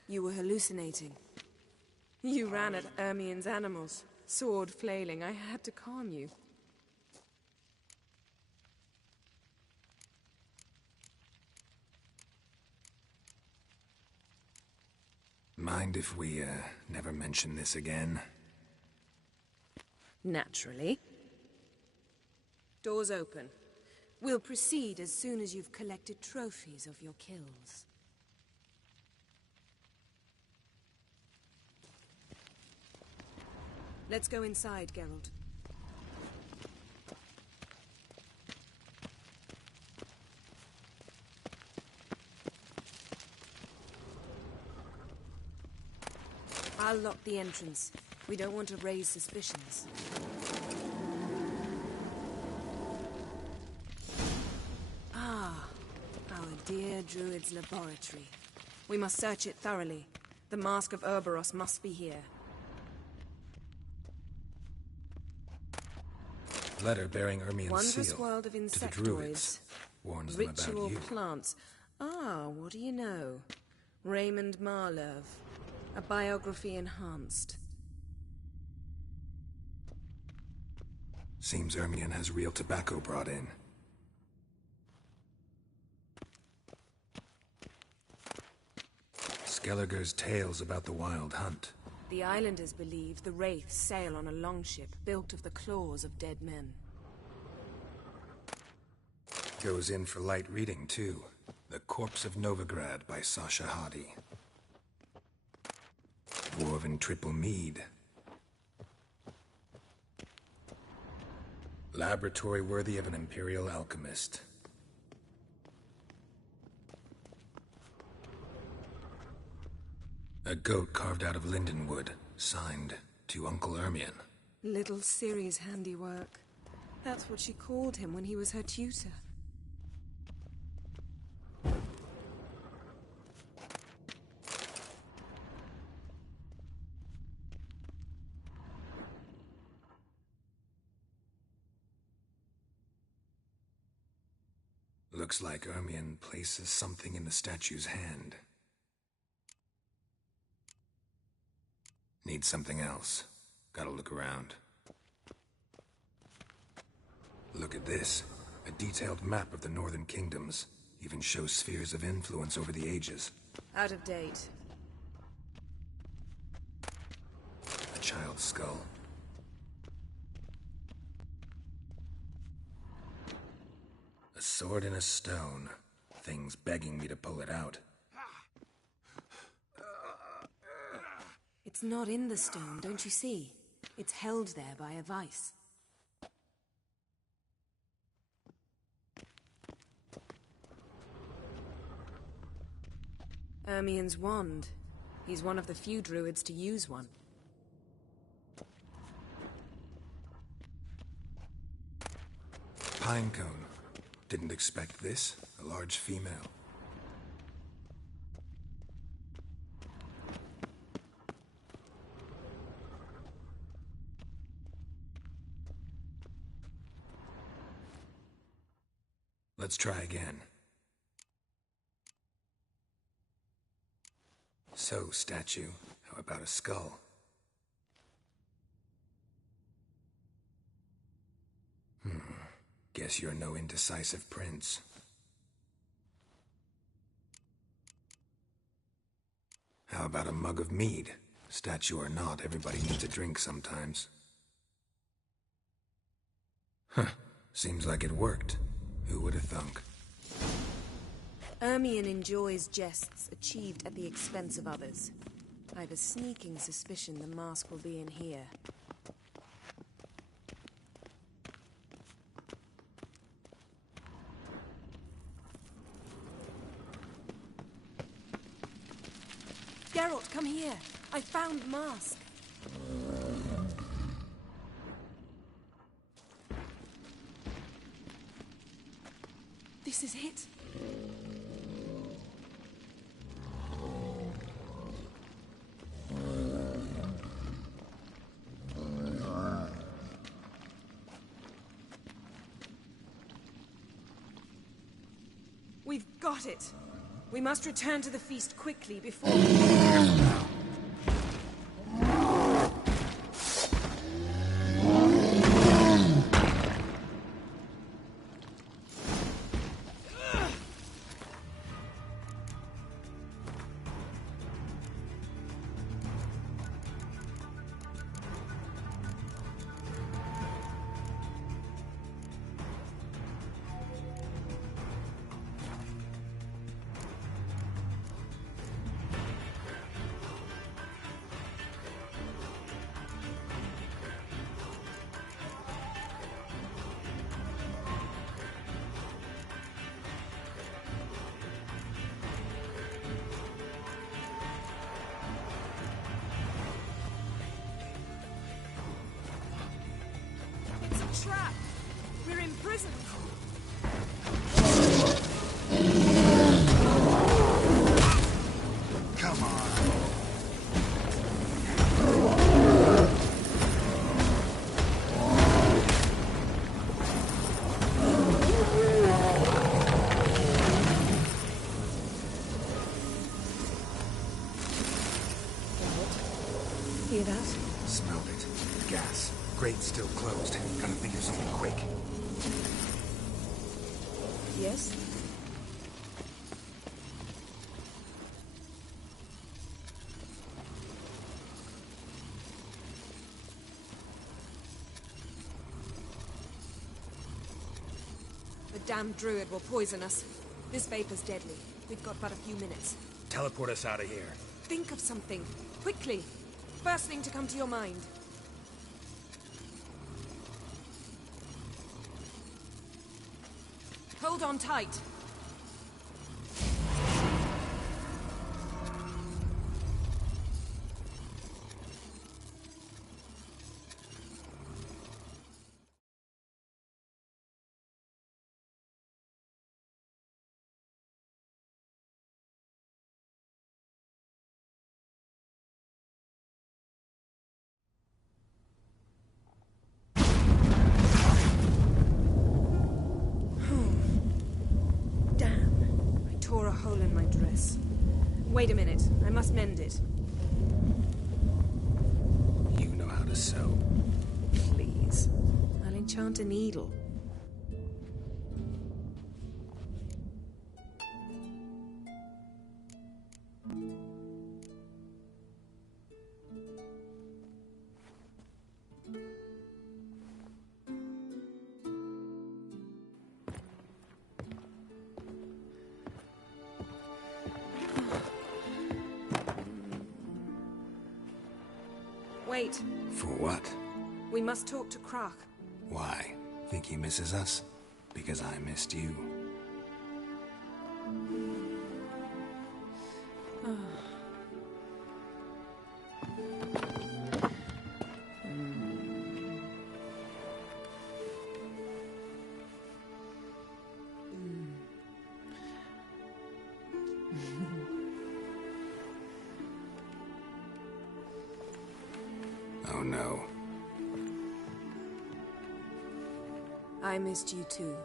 You were hallucinating. You ran at Ermien's animals, sword flailing. I had to calm you. Mind if we, never mention this again? Naturally. Doors open. We'll proceed as soon as you've collected trophies of your kills. Let's go inside, Geralt. I'll lock the entrance. We don't want to raise suspicions. Ah, our dear Druid's laboratory. We must search it thoroughly. The Mask of Ouroboros must be here. Letter bearing Ermien's Wondrous seal world of to the insectoids. Druids. Warns them about Ritual you. plants. Ah, what do you know? Raymond Marlev. A biography enhanced. Seems Ermien has real tobacco brought in. Skelliger's tales about the Wild Hunt. The islanders believe the wraiths sail on a longship built of the claws of dead men. Goes in for light reading, too. The Corpse of Novigrad by Sasha Hadi. Dwarven Triple Mead. Laboratory worthy of an Imperial alchemist. A goat carved out of lindenwood, signed to Uncle Ermien. Little Ciri's handiwork. That's what she called him when he was her tutor. Looks like Ermien places something in the statue's hand. Need something else. Gotta look around. Look at this. A detailed map of the Northern Kingdoms. Even shows spheres of influence over the ages. Out of date. A child's skull. A sword in a stone. Thing's begging me to pull it out. It's not in the stone, don't you see? It's held there by a vice. Ermien's wand. He's one of the few druids to use one. Pinecone. Didn't expect this. A large female. Let's try again. So, statue, how about a skull? Guess you're no indecisive prince. How about a mug of mead? Statue or not, everybody needs a drink sometimes. Huh. Seems like it worked. Who would have thunk? Ermion enjoys jests achieved at the expense of others. I have a sneaking suspicion the mask will be in here. Geralt, come here. I found the mask. This is it. We've got it. We must return to the feast quickly before... Trap! We're in prison! Come on! Hear that? Smelled it. Gas. Grate's still closed. Gotta think of something quick. Yes? The damned druid will poison us. This vapor's deadly. We've got but a few minutes. Teleport us out of here. Think of something. Quickly. First thing to come to your mind. Hold on tight. Hole in my dress. Wait a minute. I must mend it. You know how to sew. Please. I'll enchant a needle. Wait. For what? We must talk to Krach. Why? Think he misses us? Because I missed you. Oh no. I missed you too.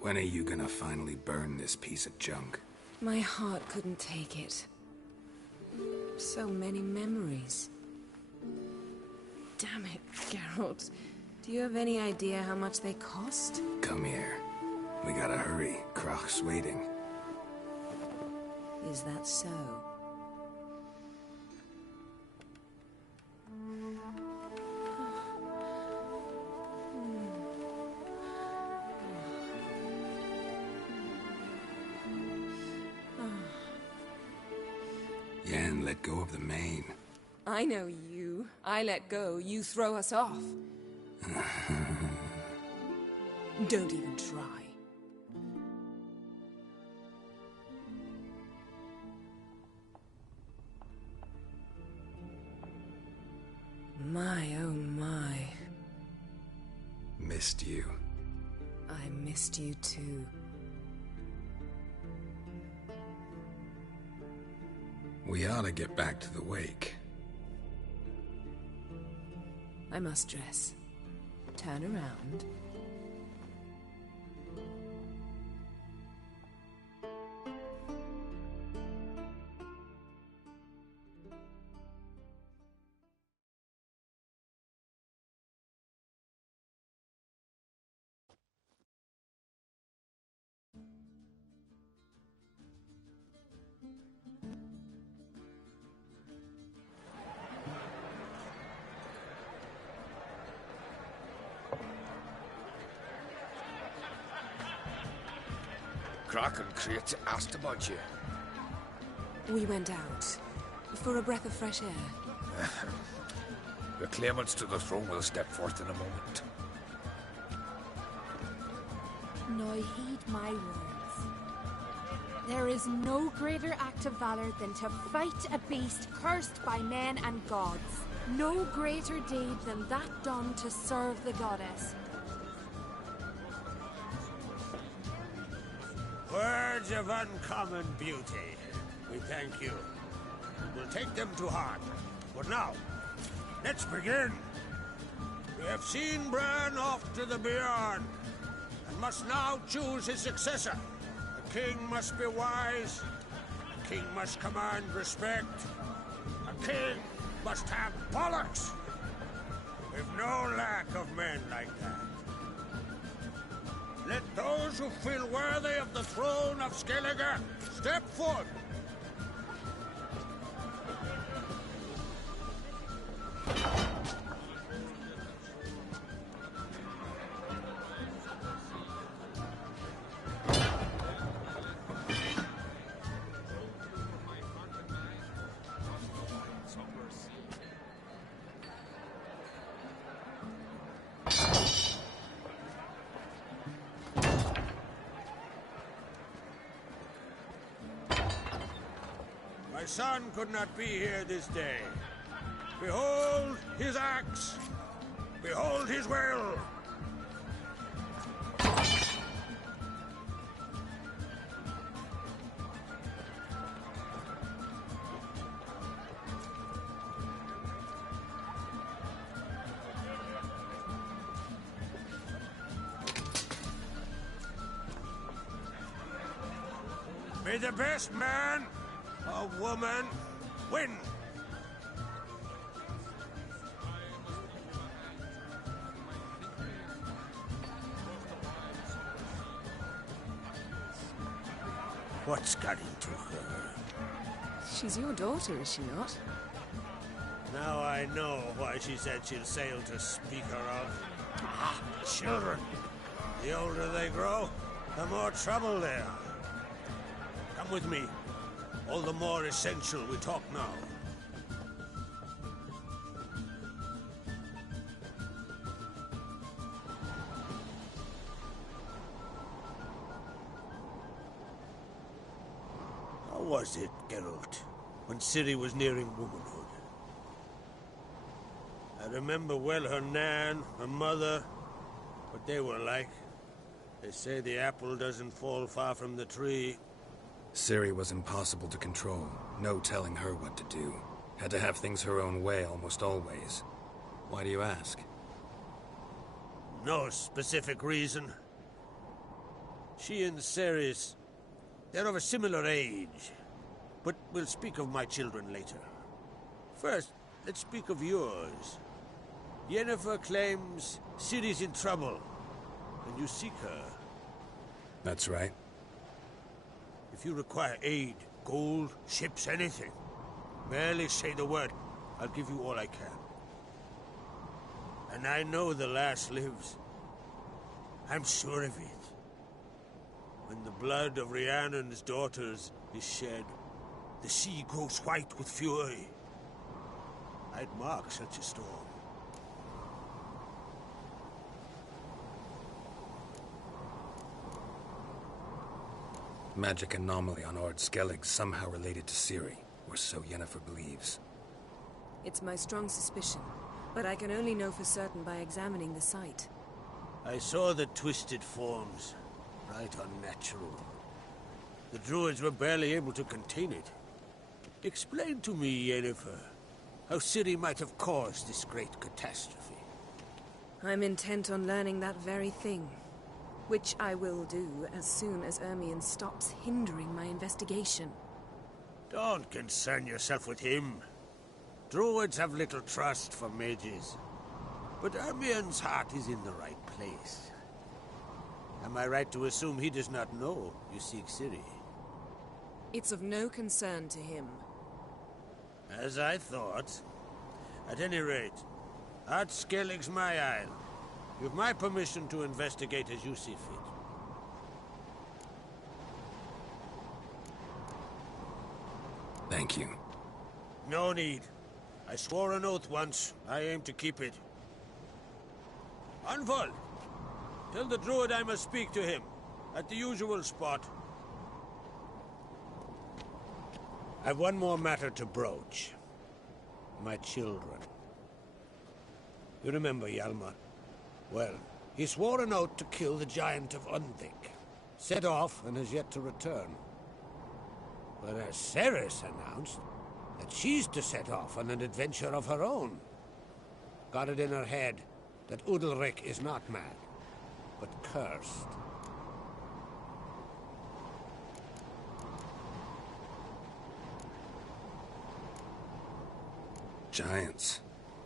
When are you gonna finally burn this piece of junk? My heart couldn't take it. So many memories. Damn it, Geralt. Do you have any idea how much they cost? Come here. We gotta hurry. Krach's waiting. Is that so? let go of the mane. I know you. I let go, you throw us off. Don't even try. My, oh my. Missed you. I missed you too. We ought to get back to the wake. I must dress. Turn around. Crack and Crate asked about you. We went out. For a breath of fresh air. The claimants to the throne will step forth in a moment. Now heed my words. There is no greater act of valor than to fight a beast cursed by men and gods. No greater deed than that done to serve the goddess. Words of uncommon beauty. We thank you. We'll take them to heart. But now, let's begin. We have seen Bran off to the beyond, and must now choose his successor. The king must be wise. The king must command respect. A king must have bollocks. We've no lack of men like that. Let those who feel worthy of the throne of Skellige step forth. My son could not be here this day. Behold his axe. Behold his will. May the best man or woman win. What's got into her? She's your daughter, is she not? Now I know why she said she'll sail to speak her of. Ah, children. The older they grow, the more trouble they are. Come with me. All the more essential we talk now. How was it, Geralt, when Ciri was nearing womanhood? I remember well her nan, her mother, what they were like. They say the apple doesn't fall far from the tree. Ciri was impossible to control. No telling her what to do. Had to have things her own way almost always. Why do you ask? No specific reason. She and Ceres, they're of a similar age. But we'll speak of my children later. First, let's speak of yours. Yennefer claims Ciri's in trouble, and you seek her. That's right. If you require aid, gold, ships, anything, merely say the word. I'll give you all I can. And I know the lass lives. I'm sure of it. When the blood of Rhiannon's daughters is shed, The sea grows white with fury. I'd mark such a storm. Magic anomaly on Ord Skellig somehow related to Ciri, or so Yennefer believes. It's my strong suspicion, but I can only know for certain by examining the site. I saw the twisted forms. Right unnatural. The druids were barely able to contain it. Explain to me, Yennefer, how Ciri might have caused this great catastrophe. I'm intent on learning that very thing, which I will do as soon as Ermion stops hindering my investigation. Don't concern yourself with him. Druids have little trust for mages. But Ermion's heart is in the right place. Am I right to assume he does not know you seek Ciri? It's of no concern to him. As I thought. At any rate, Ard Skellig's my isle. You've my permission to investigate as you see fit. Thank you. No need. I swore an oath once. I aim to keep it. Unfold! Tell the druid I must speak to him. At the usual spot. I've one more matter to broach. My children. You remember Hjalmar? Well, he swore an oath to kill the giant of Undvik. Set off and has yet to return. Whereas Ceres announced that she's to set off on an adventure of her own. Got it in her head that Udalric is not mad, but cursed. Giants.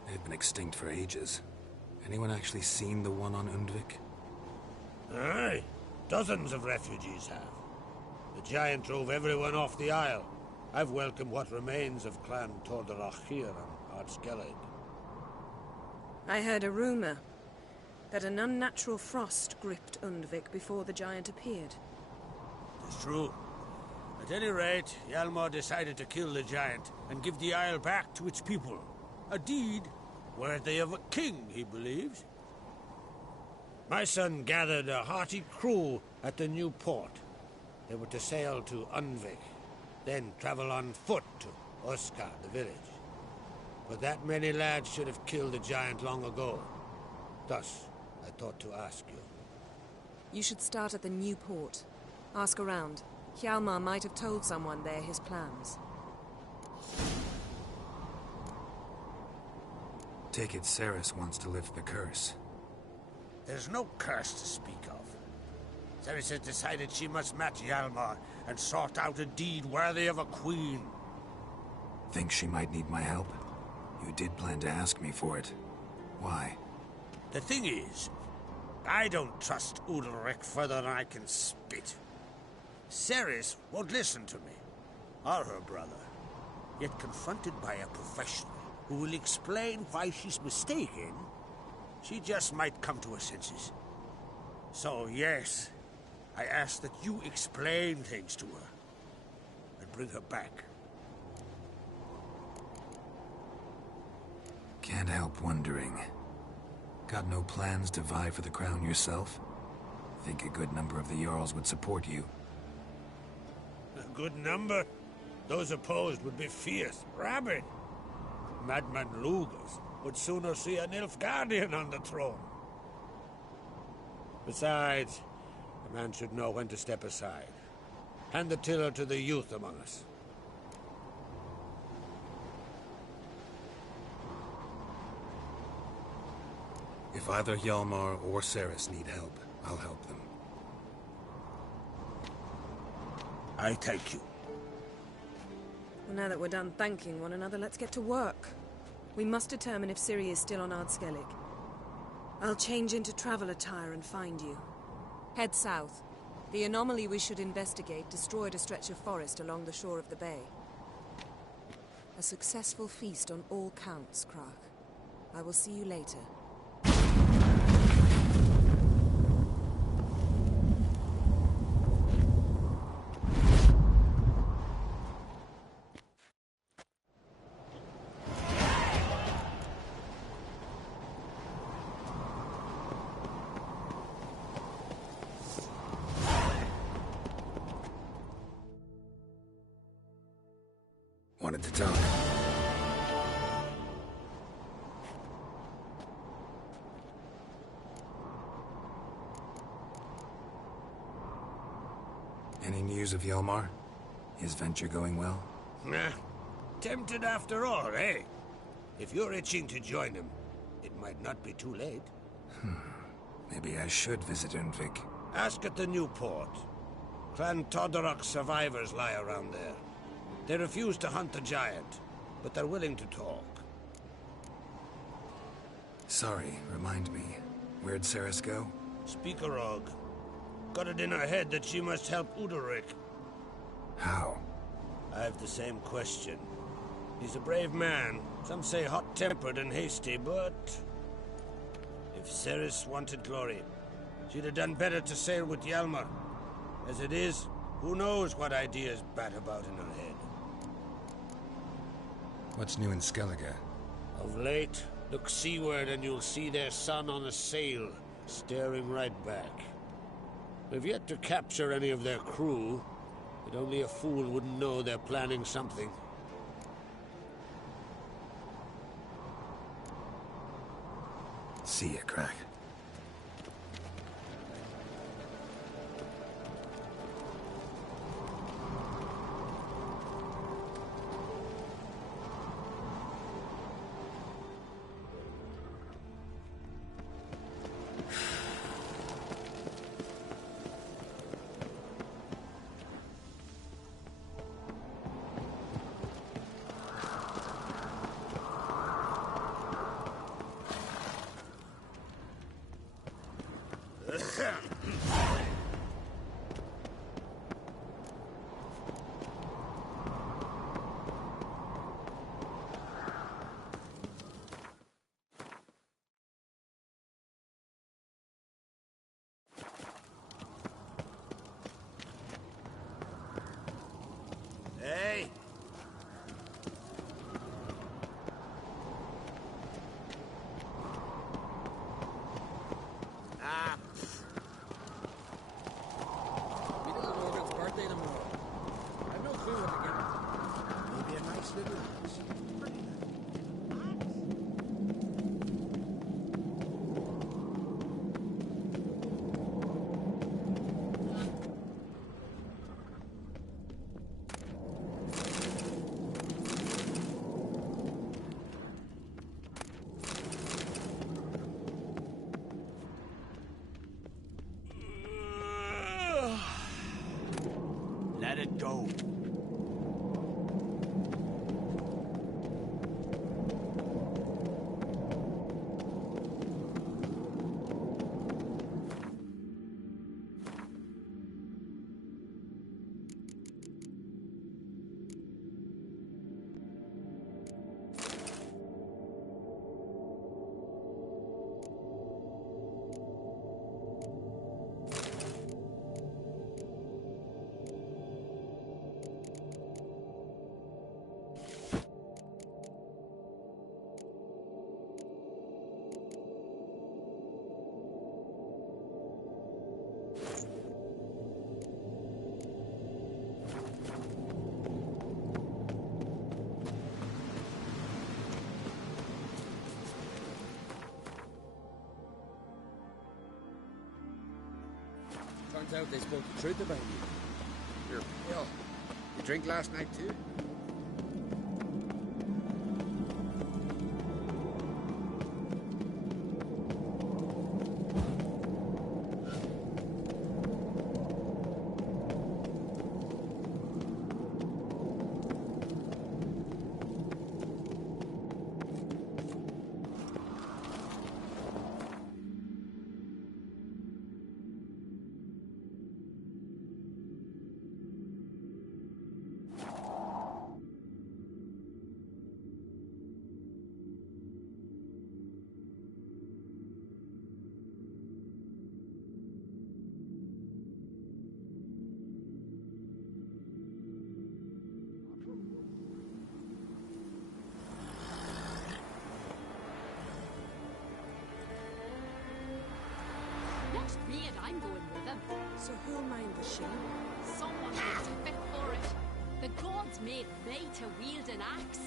They've been extinct for ages. Anyone actually seen the one on Undvik? Aye. Dozens of refugees have. The giant drove everyone off the isle. I've welcomed what remains of Clan Tordarach here on Ard Skellig. I heard a rumor that an unnatural frost gripped Undvik before the giant appeared. It's true. At any rate, Hjalmar decided to kill the giant and give the isle back to its people. A deed worthy of a king, he believes. My son gathered a hearty crew at the new port. They were to sail to Undvik, then travel on foot to Oskar, the village. But that many lads should have killed the giant long ago. Thus, I thought to ask you. You should start at the new port. Ask around. Hjalmar might have told someone there his plans. Take it Ceres wants to lift the curse. There's no curse to speak of. Ceres has decided she must match Hjalmar and sort out a deed worthy of a queen. Think she might need my help? You did plan to ask me for it. Why? The thing is, I don't trust Udalric further than I can spit. Ceres won't listen to me, or her brother. Yet confronted by a professional who will explain why she's mistaken, she just might come to her senses. So yes, I ask that you explain things to her and bring her back. Can't help wondering. Got no plans to vie for the crown yourself? Think a good number of the Jarls would support you. A good number? Those opposed would be fierce, rabid. Madman Lugas would sooner see an Nilfgaardian on the throne. Besides, a man should know when to step aside. Hand the tiller to the youth among us. If either Hjalmar or Ceres need help, I'll help them. I thank you. Well, now that we're done thanking one another, let's get to work. We must determine if Ciri is still on Ard Skellig. I'll change into travel attire and find you. Head south. The anomaly we should investigate destroyed a stretch of forest along the shore of the bay. A successful feast on all counts, Krach. I will see you later. to talk. Any news of Yelmar? His venture going well? Nah. Tempted after all, eh? If you're itching to join him, it might not be too late. Maybe I should visit Undvik. Ask at the new port. Clan Todorok survivors lie around there. They refuse to hunt the giant, but they're willing to talk. Sorry, remind me. Where'd Ceres go? Speakerog. Got it in her head that she must help Udalric. How? I've the same question. He's a brave man. Some say hot-tempered and hasty, but... if Ceres wanted glory, she'd have done better to sail with Hjalmar. As it is, who knows what ideas bat about in her head. What's new in Skellige? Of late, look seaward and you'll see their sun on a sail, staring right back. We've yet to capture any of their crew, but only a fool wouldn't know they're planning something. See ya, Crack. Hey! We don't know if it's birthday tomorrow. I've no clue what to get him. Maybe a nice little house. Pretty nice. Let it go. Turns out they spoke the truth about you. You're ill. You drink last night too? Not me, and I'm going with them. So who'll mind the shame? Someone has to fit for it. The gods made me to wield an axe.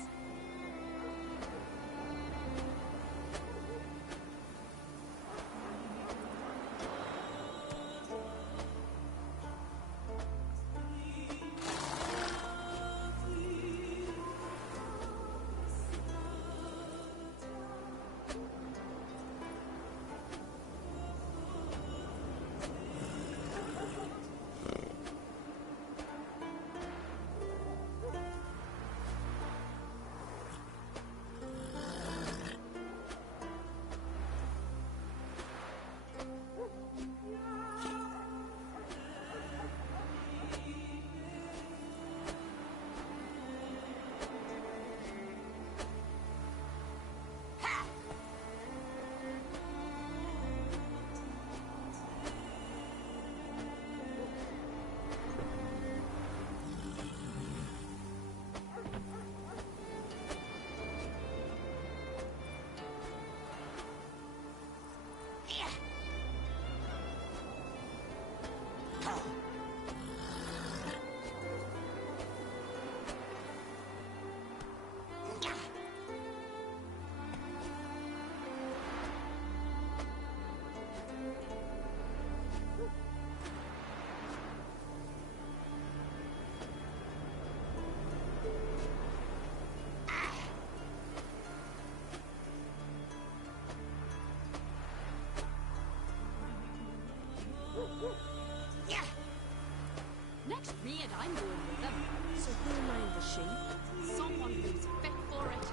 Next raid, I'm going with them. So who'll mind the sheep? Someone who's fit for it.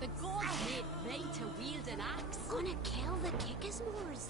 The gods made me to wield an axe. Gonna kill the Kickismores.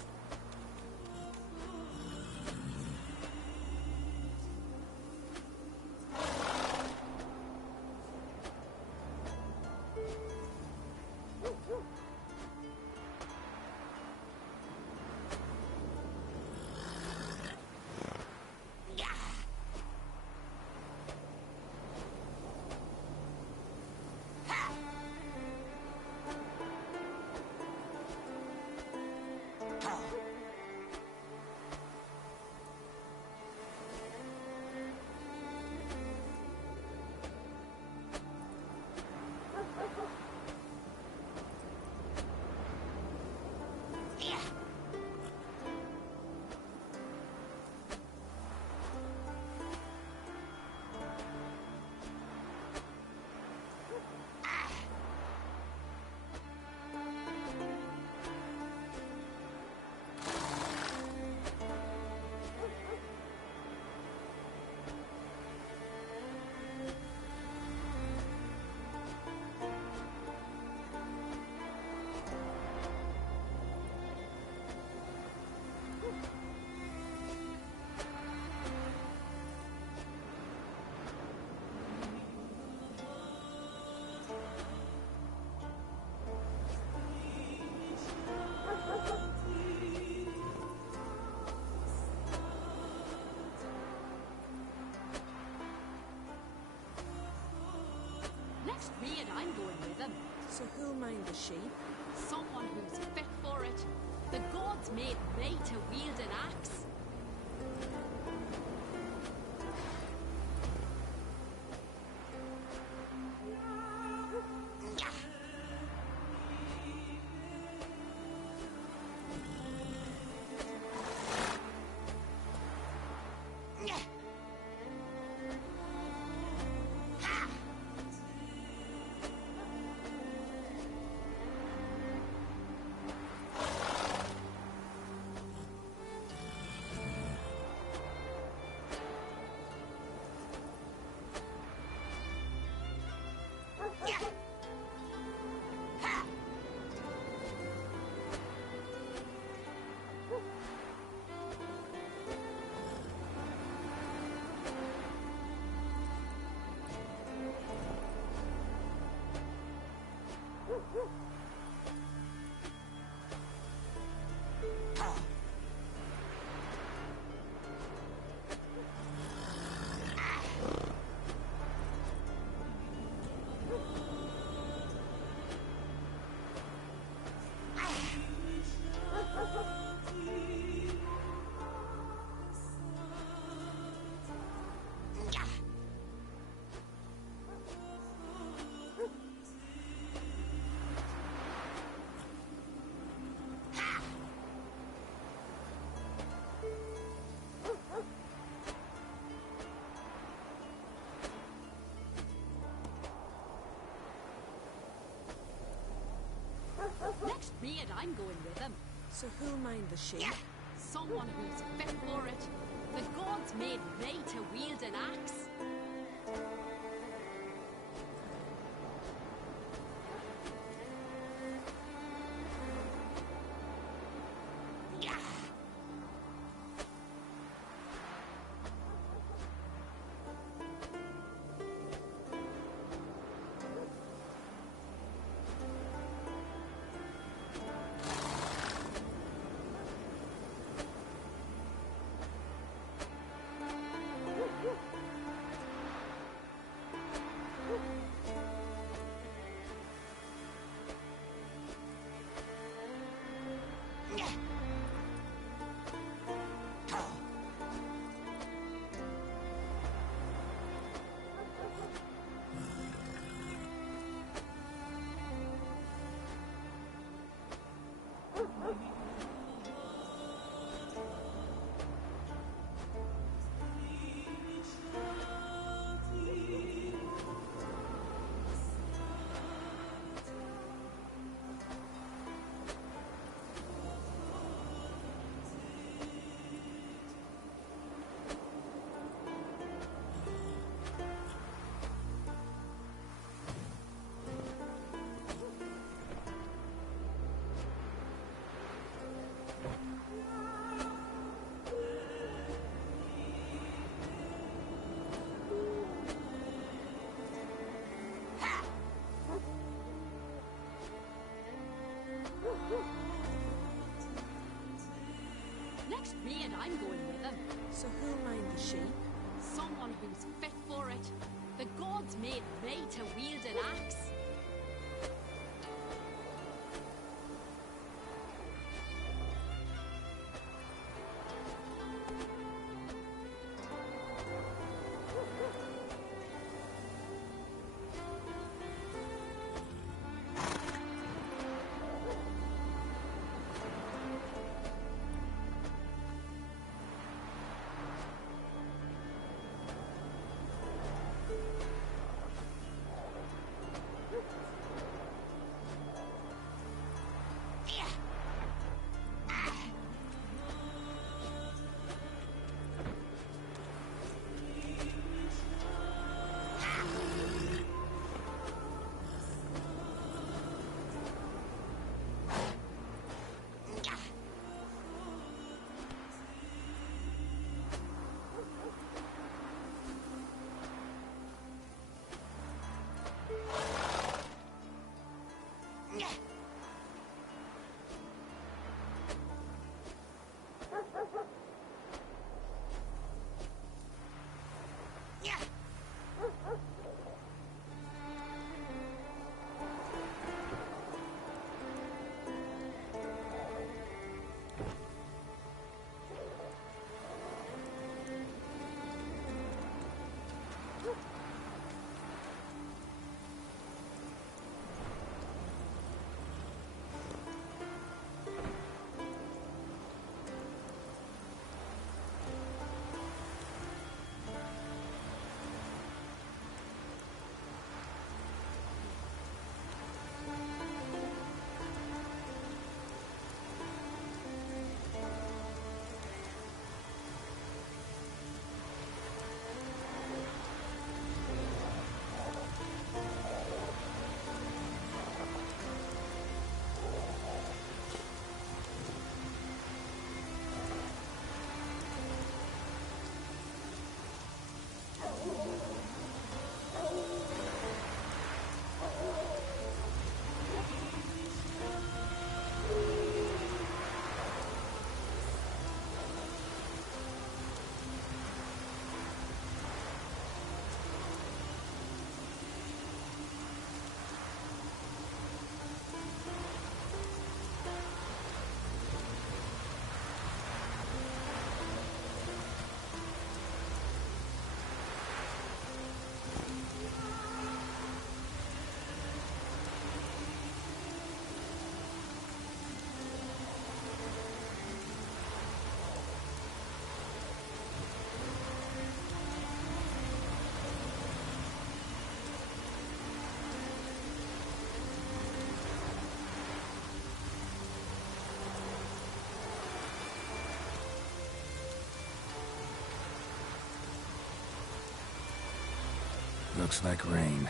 Next raid, I'm going with them. So who'll mind the sheep? Someone who's fit for it. The gods made me to wield an axe. Next mate, I'm going with him. So who'll mind the sheep? Someone who's fit for it. The gods made me to wield an axe. Next me and I'm going with him. So who'll mind the sheep? Someone who's fit for it. The gods made me to wield an axe. Looks like rain.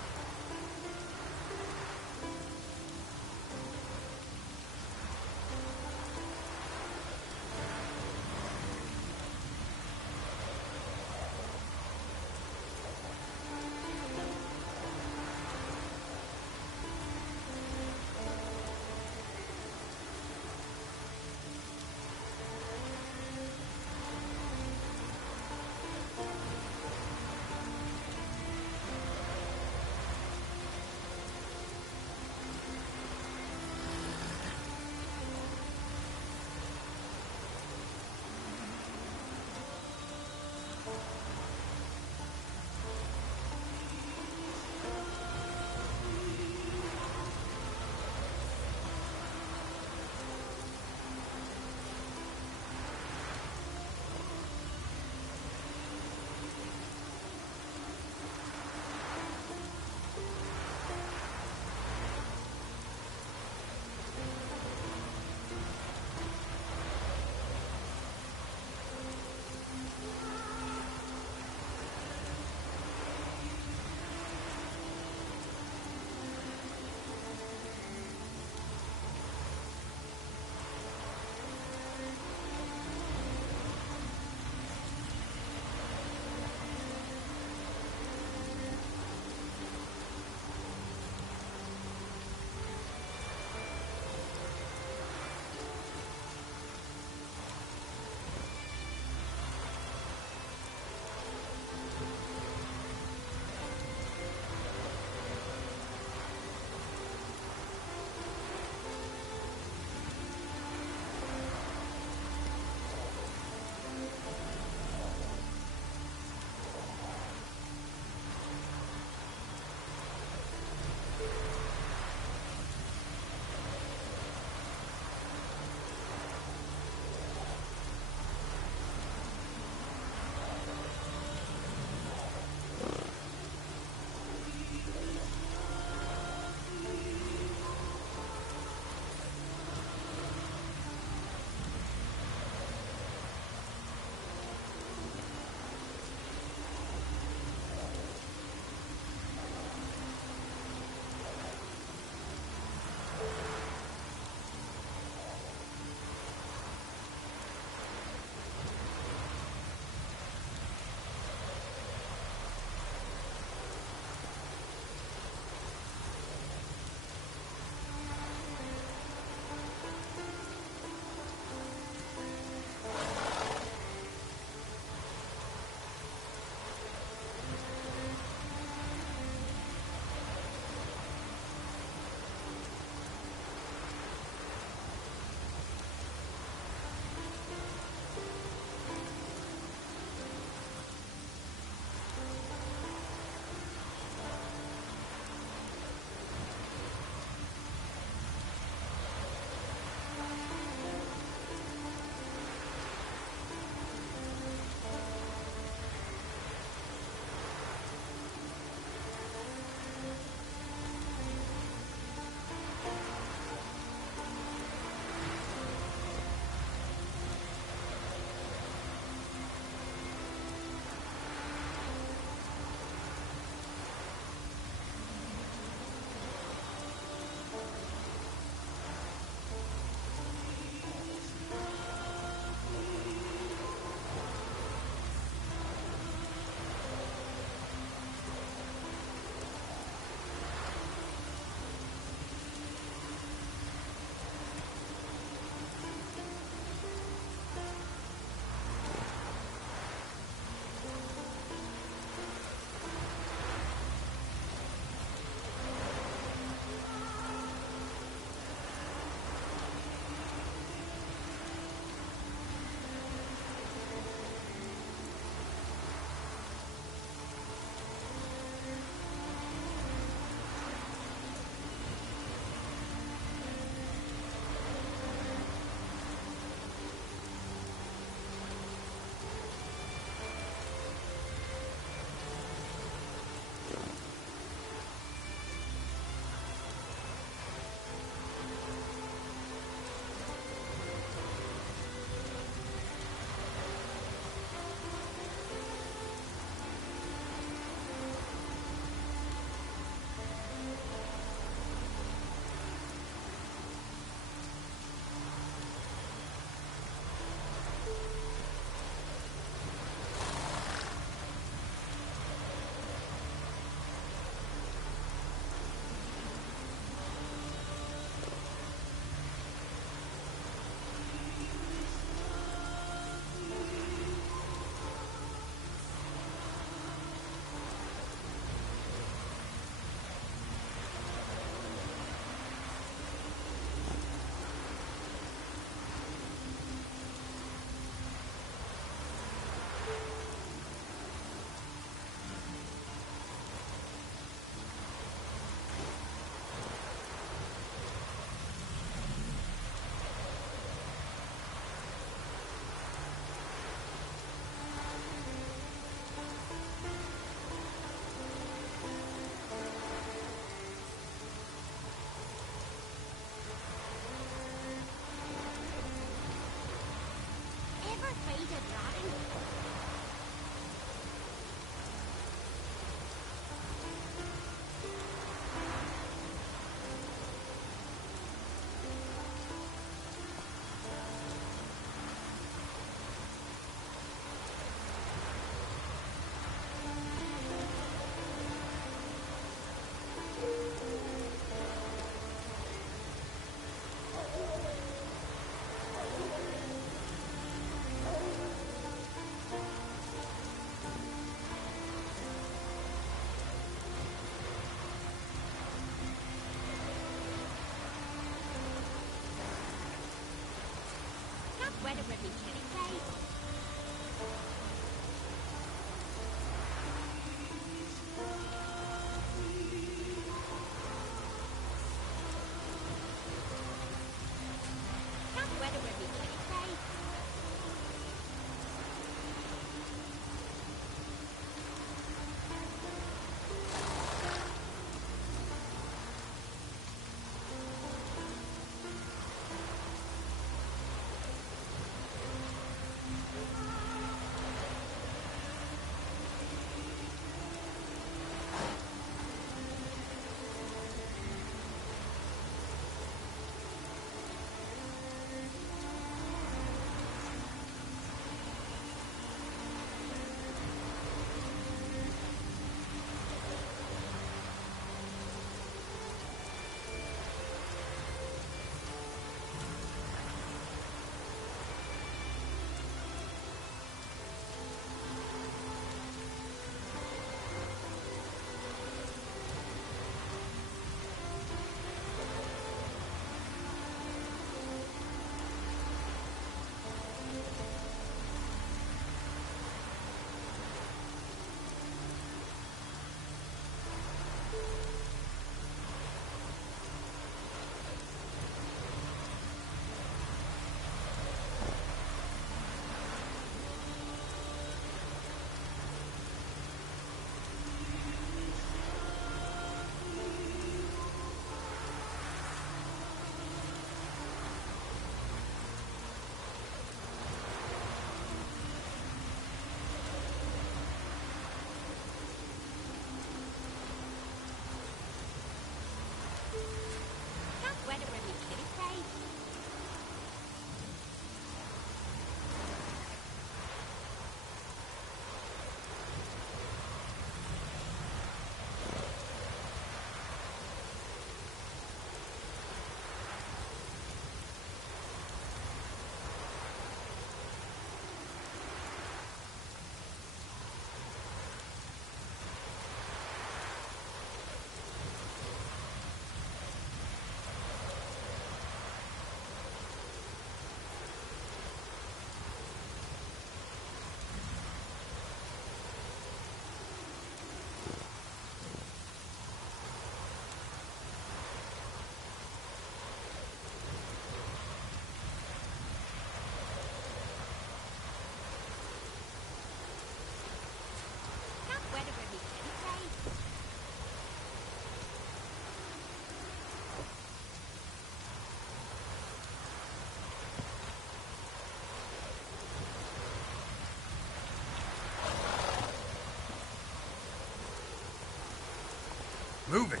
Move it!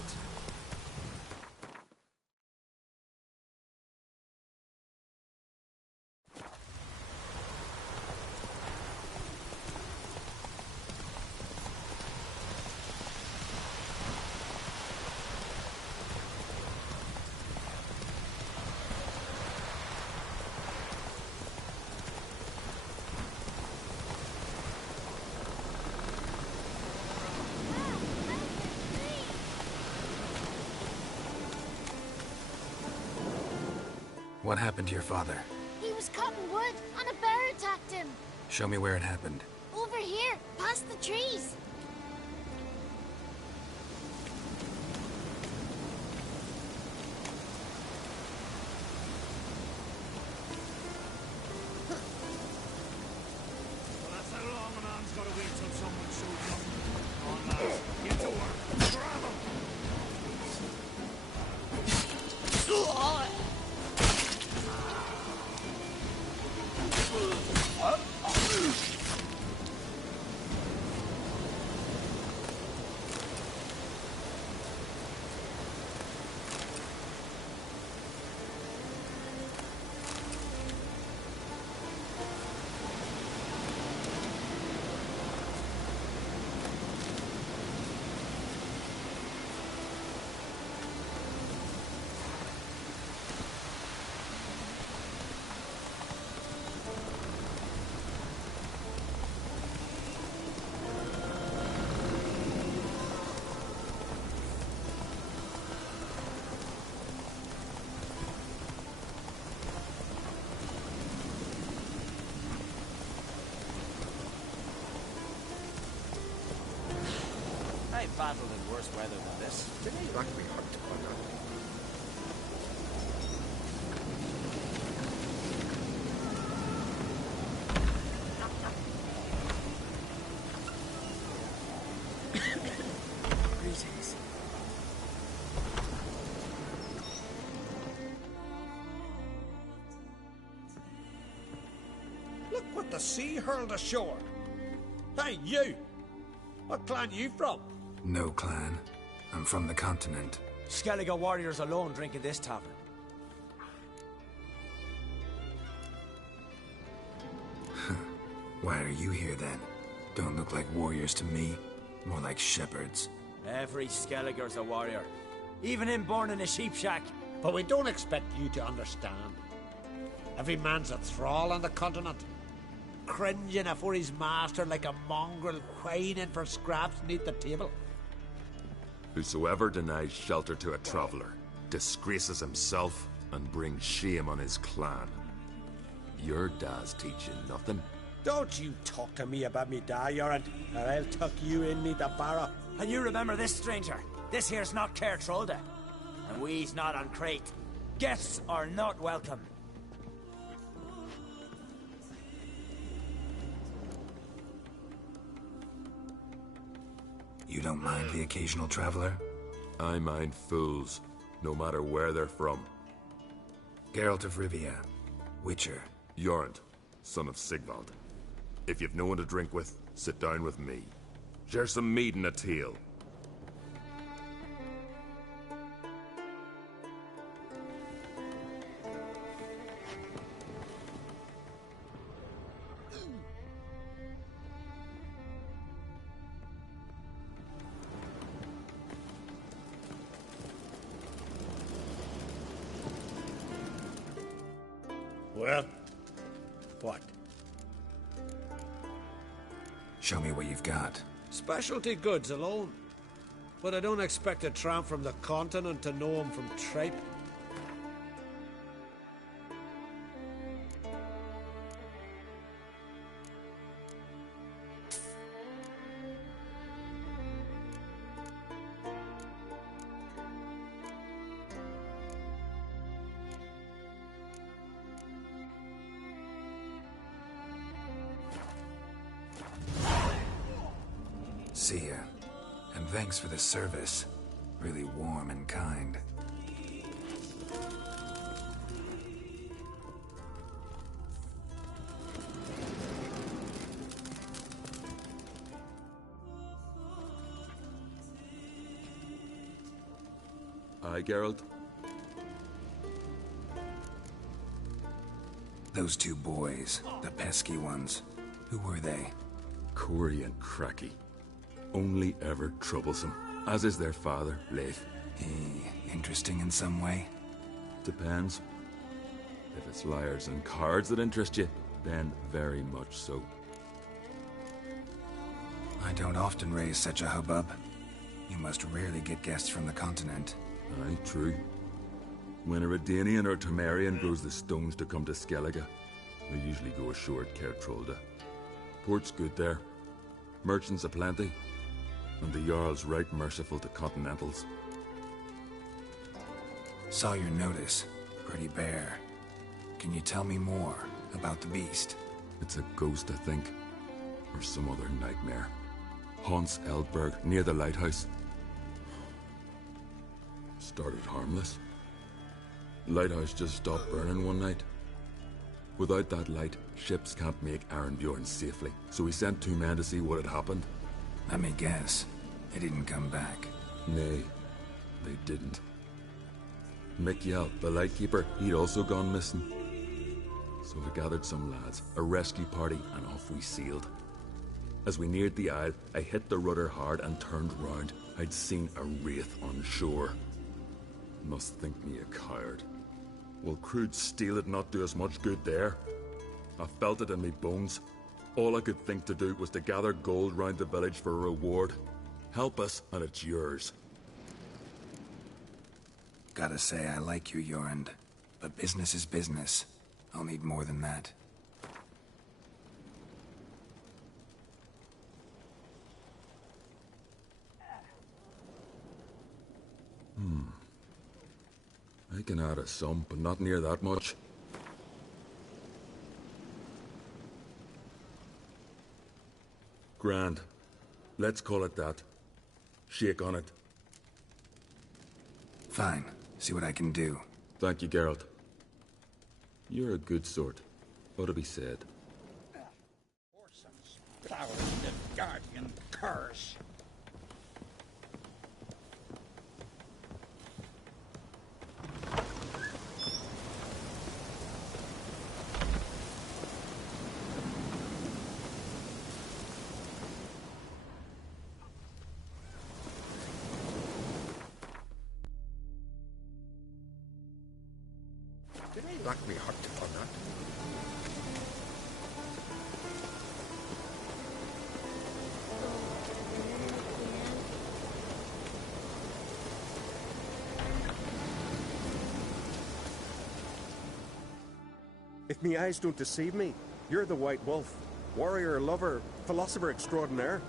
What happened to your father? He was cutting wood, and a bear attacked him. Show me where it happened. Over here, past the trees. Well, that's how long a man's gotta wait till someone shows up. Come on, lads, get to work. Grab him! I battled in worse weather than this. Didn't he like me hard to find out? Greetings. Look what the sea hurled ashore. Hey, you! What clan you from? No clan. I'm from the continent. Skellige warriors alone drink in this tavern. Why are you here then? Don't look like warriors to me. More like shepherds. Every Skellige's a warrior. Even him born in a sheep shack. But we don't expect you to understand. Every man's a thrall on the continent. Cringing afore his master like a mongrel whining for scraps neath the table. Whosoever denies shelter to a traveller disgraces himself and brings shame on his clan. Your dad's teaching nothing. Don't you talk to me about me da, Yoran, or I'll tuck you in neath the barrow. And you remember this, stranger. This here's not Caer Trolda. And we's not on Crete. Guests are not welcome. You don't mind the occasional traveler? I mind fools, no matter where they're from. Geralt of Rivia, Witcher. Jorund, son of Sigvald. If you've no one to drink with, sit down with me. Share some mead and a tale. Well, what? Show me what you've got. Specialty goods alone. But I don't expect a tramp from the continent to know him from tripe. See ya. And thanks for the service. Really warm and kind. Aye, Geralt? Those two boys, the pesky ones, who were they? Corey and Cracky. Only ever troublesome, as is their father, Leif. He interesting in some way? Depends. If it's liars and cards that interest you, then very much so. I don't often raise such a hubbub. You must rarely get guests from the continent. Aye, true. When a Redanian or Temerian grows the stones to come to Skellige, they usually go ashore at Kertrolda. Port's good there. Merchants aplenty. And the Jarl's right merciful to continentals. Saw your notice. Pretty bare. Can you tell me more about the beast? It's a ghost, I think. Or some other nightmare. Haunts Eldberg, near the lighthouse. Started harmless. Lighthouse just stopped burning one night. Without that light, ships can't make Arenbjorn safely, so we sent 2 men to see what had happened. Let me guess. They didn't come back. Nay, they didn't. Mikyal, the lightkeeper, he'd also gone missing. So I gathered some lads, a rescue party, and off we sailed. As we neared the isle, I hit the rudder hard and turned round. I'd seen a wraith on shore. Must think me a coward. Will crude steel it not do us much good there? I felt it in me bones. All I could think to do was to gather gold round the village for a reward. Help us, and it's yours. Gotta say, I like you, Jorund. But business is business. I'll need more than that. I can add a sum, but not near that much. Grand. Let's call it that. Shake on it. Fine. See what I can do. Thank you, Geralt. You're a good sort. Ought to be said. Flowers, the guardian curse. Did I lock me hot or not? If me eyes don't deceive me, you're the White Wolf. Warrior, lover, philosopher extraordinaire.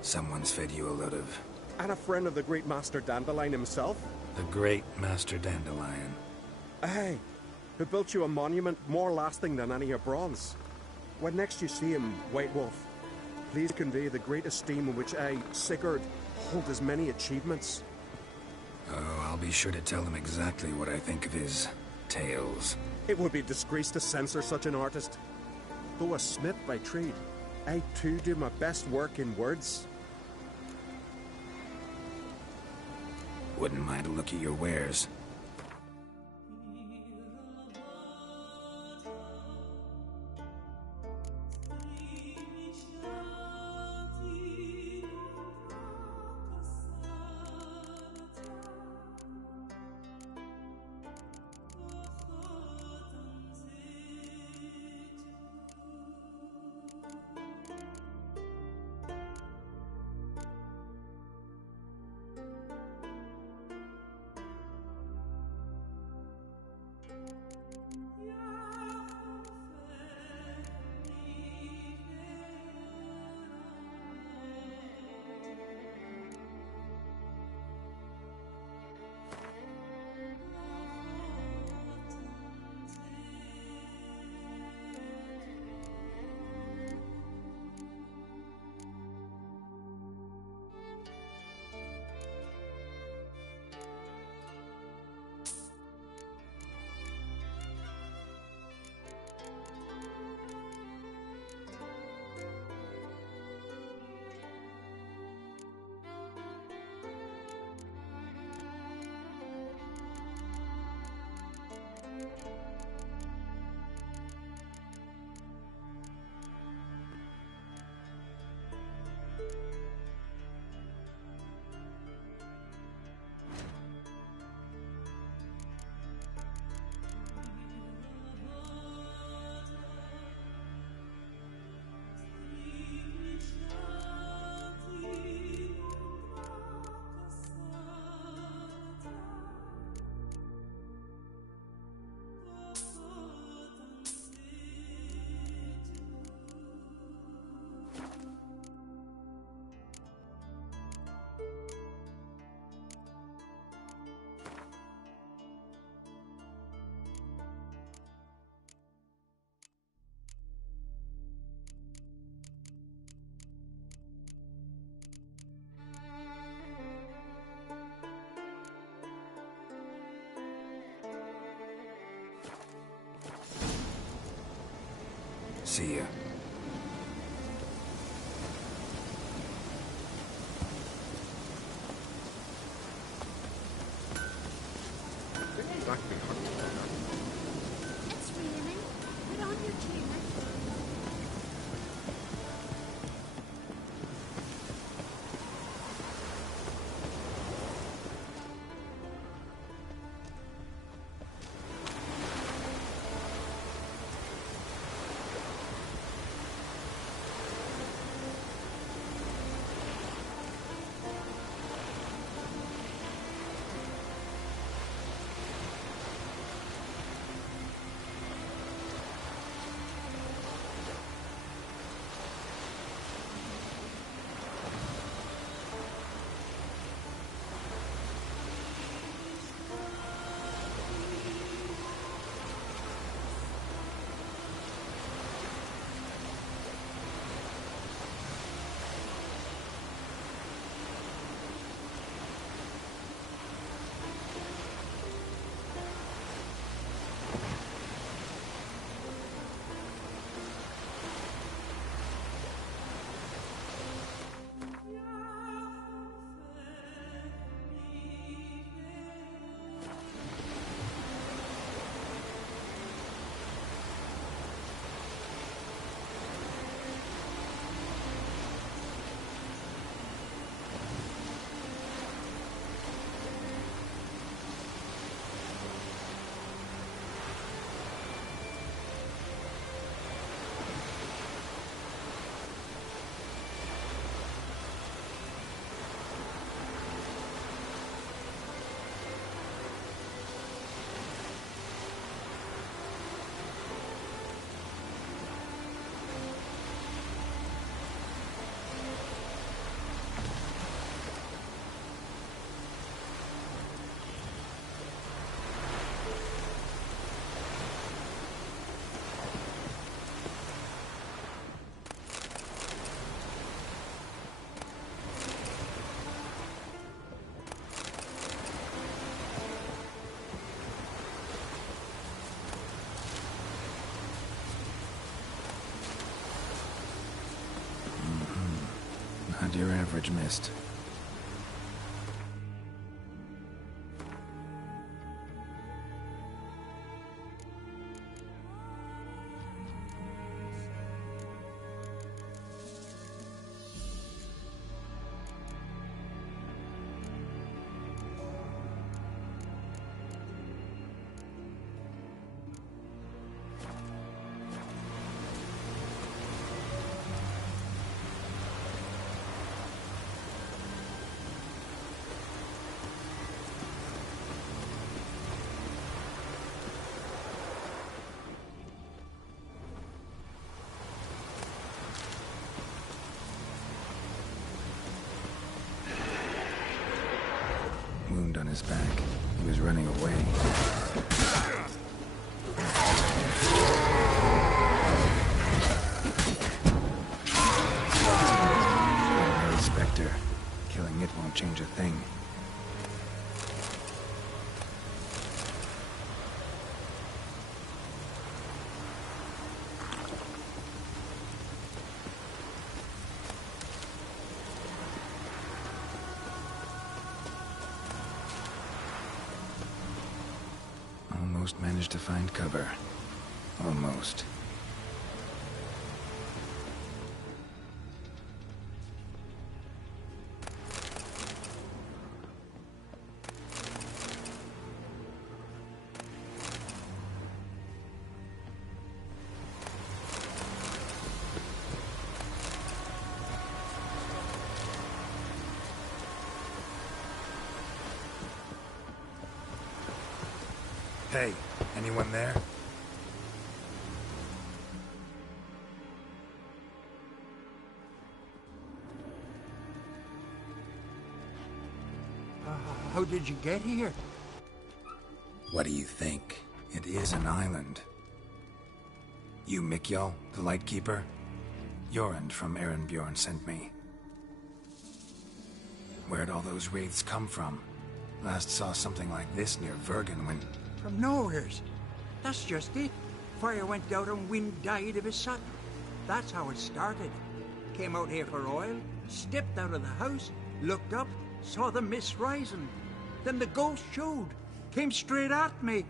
Someone's fed you a load of... And a friend of the great Master Dandelion himself. The great Master Dandelion. Aye, who built you a monument more lasting than any of bronze. When next you see him, White Wolf, please convey the great esteem in which I, Sigurd, hold his many achievements. Oh, I'll be sure to tell him exactly what I think of his tales. It would be a disgrace to censor such an artist. Though a smith by trade, I too do my best work in words. Wouldn't mind a look at your wares. to you. It's raining. Put on your tunic. Not your average mist. Wound on his back. He was running away. Ordinary Spectre. Killing it won't change a thing. Almost managed to find cover. Almost. Hey, anyone there? How did you get here? What do you think? It is an island. You Mikjal, the Lightkeeper? Jorund from Erenbjorn sent me. Where'd all those wraiths come from? Last saw something like this near Vergen when... From nowheres. That's just it. Fire went out and wind died of a sudden. That's how it started. Came out here for oil, stepped out of the house, looked up, saw the mist rising. Then the ghost showed, came straight at me.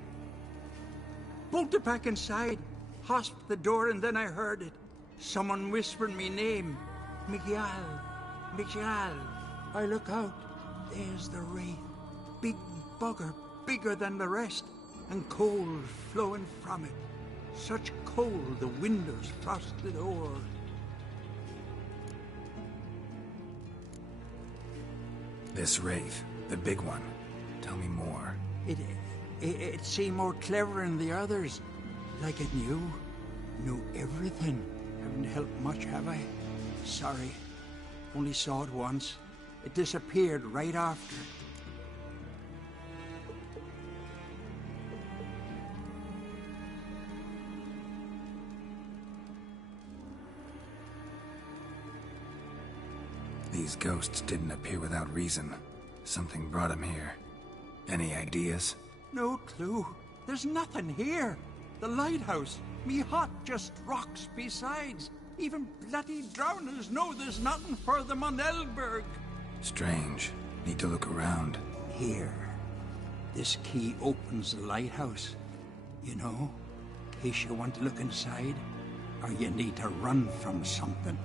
Bolted back inside, hosped the door, and then I heard it. Someone whispering me name. Miguel. Miguel. I look out. There's the wraith. Big bugger, bigger than the rest, and cold flowing from it. Such cold the windows frosted o'er. This wraith, the big one. Tell me more. It seemed more clever than the others. Like it knew everything. Haven't helped much, have I? Sorry. Only saw it once. It disappeared right after. These ghosts didn't appear without reason. Something brought them here. Any ideas? No clue. There's nothing here. The lighthouse, me hut, just rocks besides. Even bloody drowners know there's nothing for them on Elberg. Strange. Need to look around. Here. This key opens the lighthouse. You know, in case you want to look inside, or you need to run from something.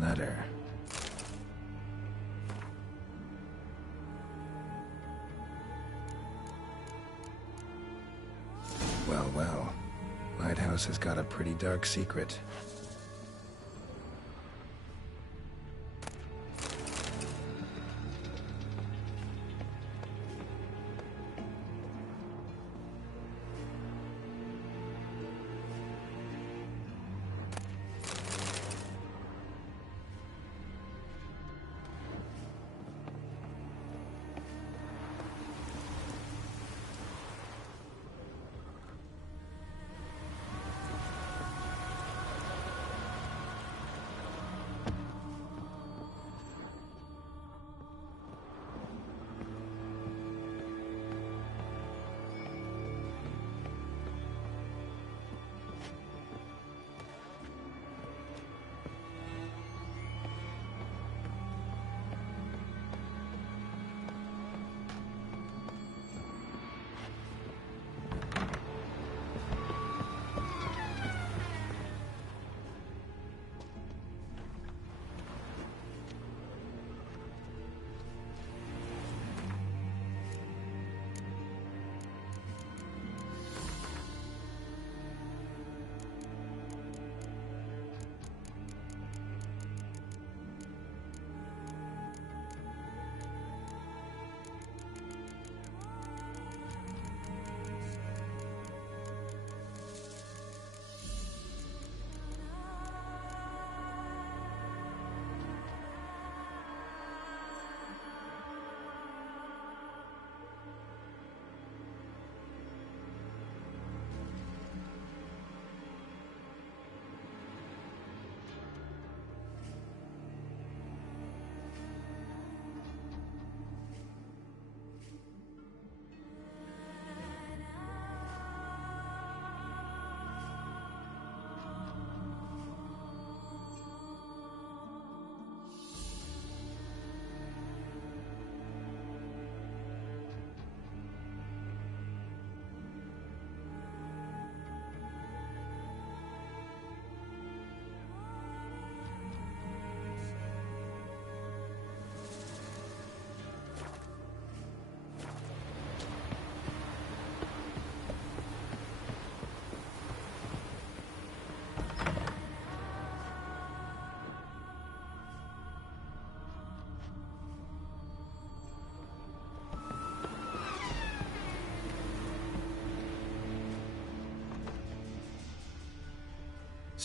Letter. Well, well. Lighthouse has got a pretty dark secret.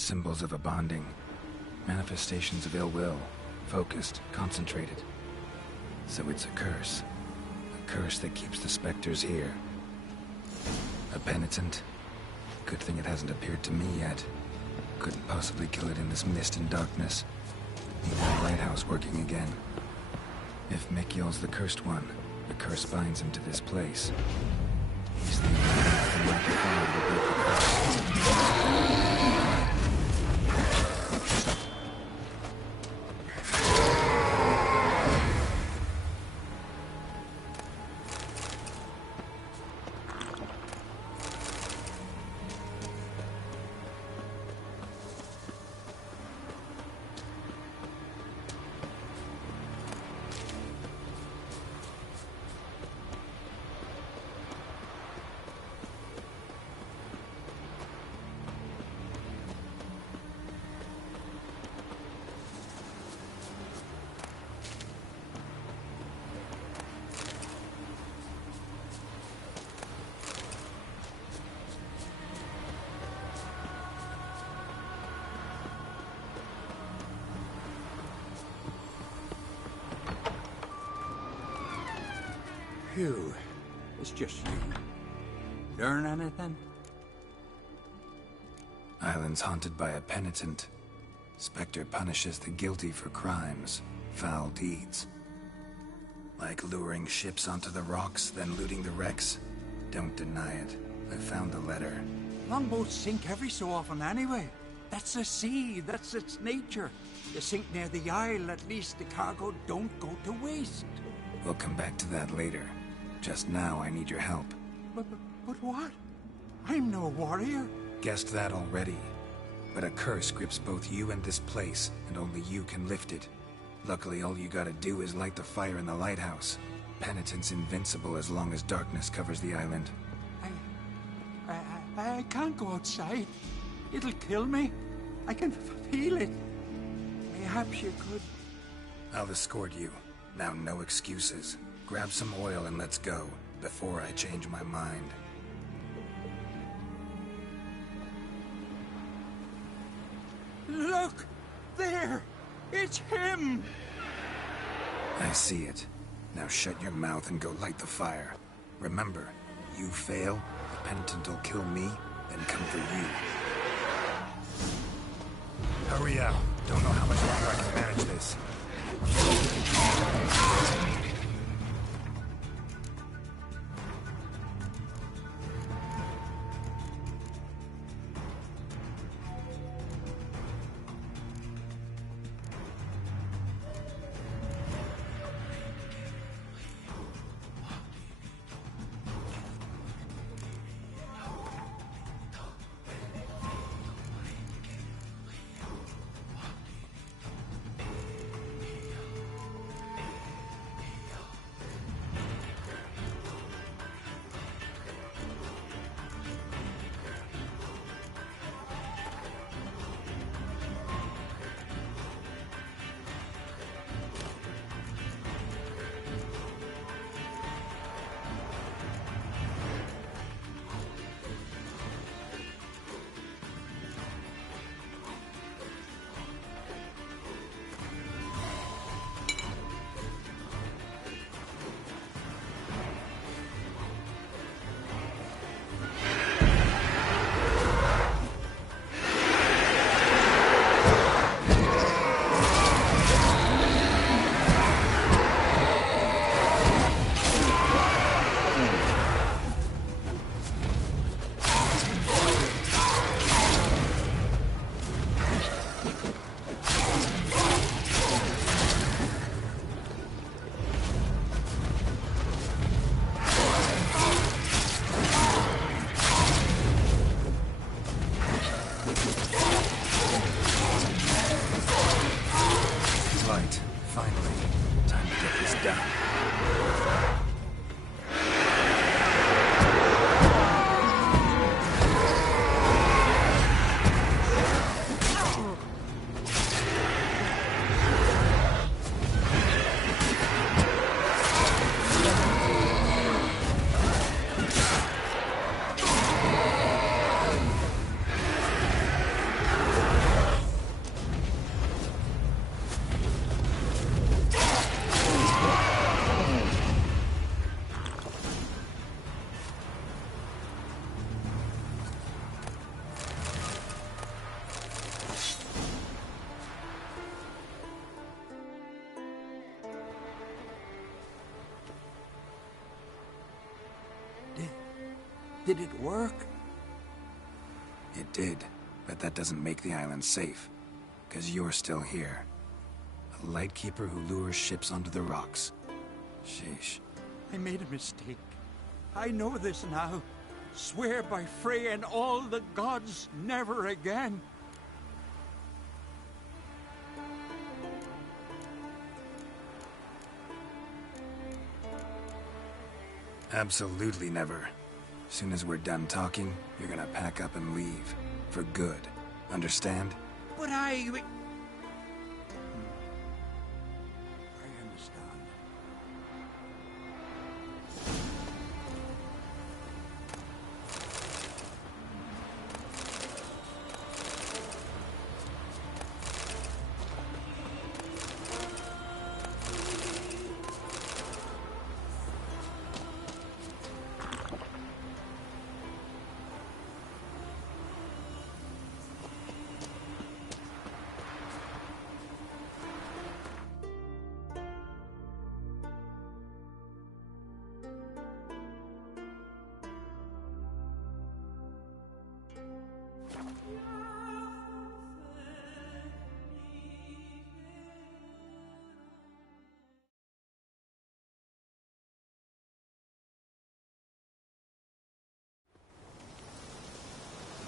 Symbols of a bonding. Manifestations of ill will. Focused, concentrated. So it's a curse. A curse that keeps the specters here. A penitent? Good thing it hasn't appeared to me yet. Couldn't possibly kill it in this mist and darkness. Need the lighthouse working again. If Mikyol's the cursed one, the curse binds him to this place. He's the only one who might be found to break the curse. Phew. It's just you. Learn anything? Island's haunted by a penitent. Spectre punishes the guilty for crimes, foul deeds. Like luring ships onto the rocks, then looting the wrecks. Don't deny it. I found the letter. Longboats sink every so often anyway. That's the sea, that's its nature. You sink near the isle, at least the cargo don't go to waste. We'll come back to that later. Just now, I need your help. But what? I'm no warrior. Guessed that already. But a curse grips both you and this place, and only you can lift it. Luckily, all you gotta do is light the fire in the lighthouse. Penitent's invincible as long as darkness covers the island. I can't go outside. It'll kill me. I can feel it. Perhaps you could... I'll escort you. Now, no excuses. Grab some oil and let's go, before I change my mind. Look! There! It's him! I see it. Now shut your mouth and go light the fire. Remember, you fail, the penitent will kill me, then come for you. Hurry up. Don't know how much longer I can manage this. Did it work? It did, but that doesn't make the island safe. 'Cause you're still here. A lightkeeper who lures ships onto the rocks. Sheesh. I made a mistake. I know this now. Swear by Frey and all the gods, never again. Absolutely never. Soon as we're done talking, you're gonna pack up and leave. For good. Understand? But I understand.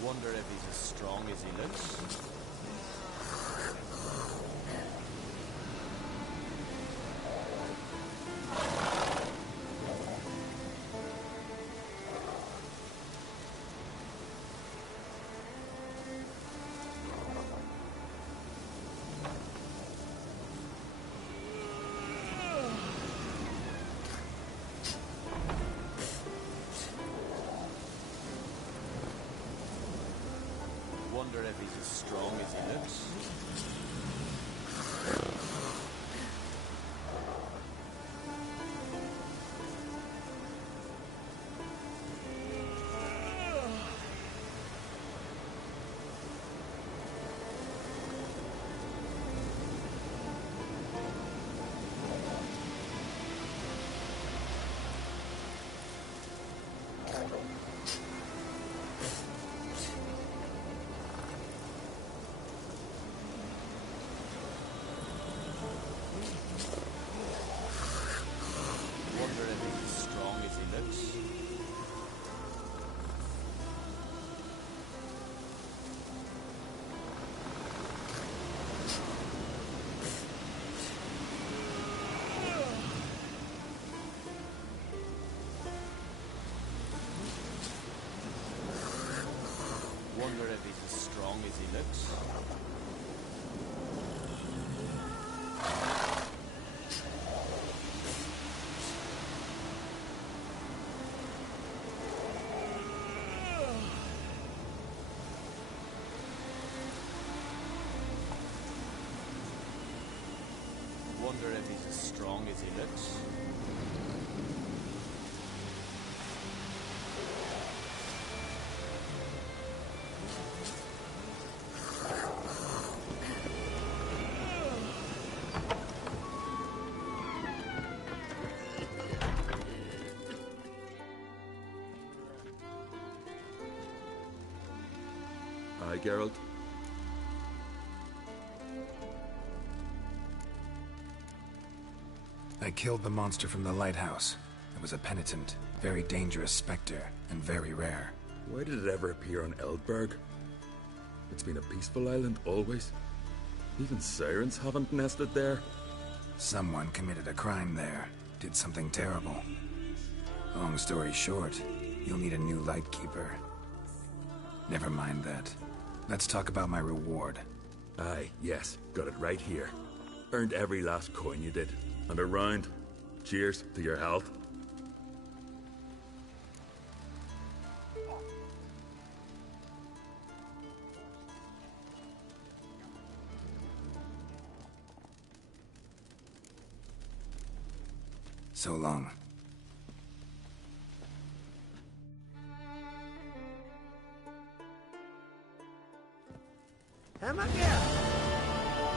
Wonder if he's as strong as he looks. Wonder if he's as strong as he looks. Wonder if he's as strong as he looks. Wonder if he's as strong as he looks. Aye, Geralt. I killed the monster from the lighthouse. It was a penitent, very dangerous specter, and very rare. Why did it ever appear on Eldberg? It's been a peaceful island always. Even sirens haven't nested there. Someone committed a crime there. Did something terrible. Long story short, you'll need a new lightkeeper. Never mind that. Let's talk about my reward. Aye, yes. Got it right here. Earned every last coin you did. And a round. Cheers to your health. So long. Him again?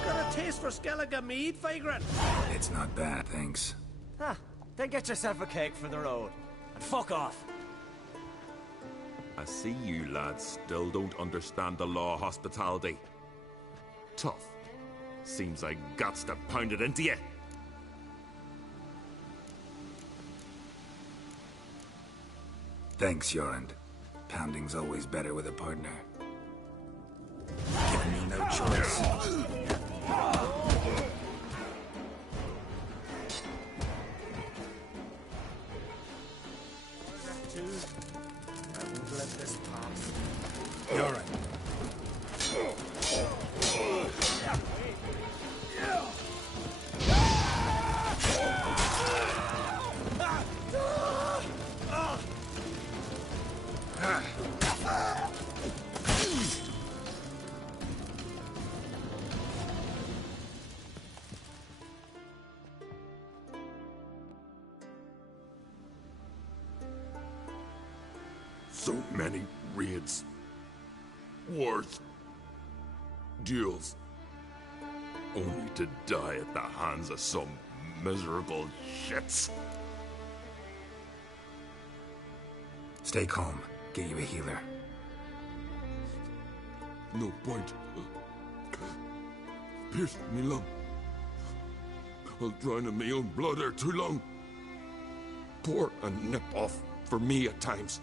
Got a taste for Skellige mead, vagrant? It's not bad, thanks. Then get yourself a cake for the road. And fuck off. I see you lads still don't understand the law of hospitality. Tough. Seems like guts to pound it into you. Thanks, Yorand. Pounding's always better with a partner. Giving me no choice. I won't let this pass. Yorand. So many raids. Wars. Duels. Only to die at the hands of some miserable shits. Stay calm. Get you a healer. No point. Pierced me lung. I'll drown in my own blood ere too long. Pour a nip off for me at times.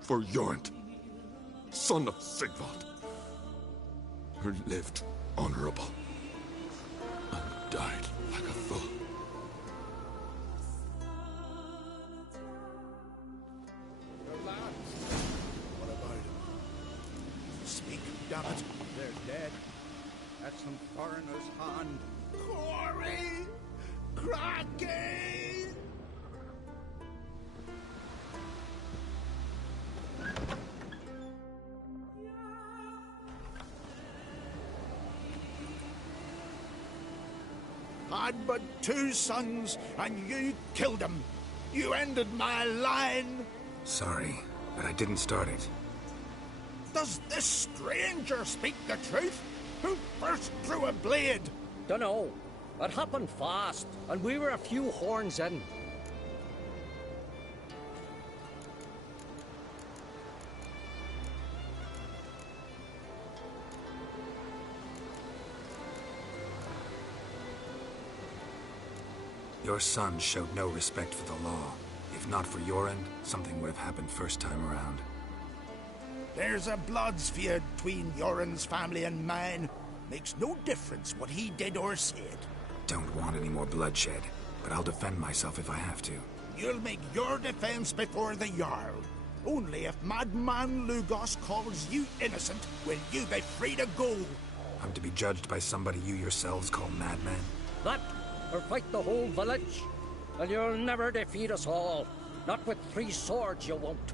For Yorand, son of Sigvald, who lived honorable and died like a fool. What about him? Speak, damn it. They're dead. At some foreigner's hand. Quarry! Kraken! I'd but 2 sons, and you killed them. You ended my line. Sorry, but I didn't start it. Does this stranger speak the truth? Who first drew a blade? Dunno. It happened fast, and we were a few horns in. Your son showed no respect for the law. If not for Yorand, something would have happened first time around. There's a blood's feud between Yorand's family and mine. Makes no difference what he did or said. Don't want any more bloodshed, but I'll defend myself if I have to. You'll make your defense before the Jarl. Only if Madman Lugos calls you innocent will you be free to go. I'm to be judged by somebody you yourselves call madman? That, or fight the whole village. And you'll never defeat us all. Not with 3 swords, you won't.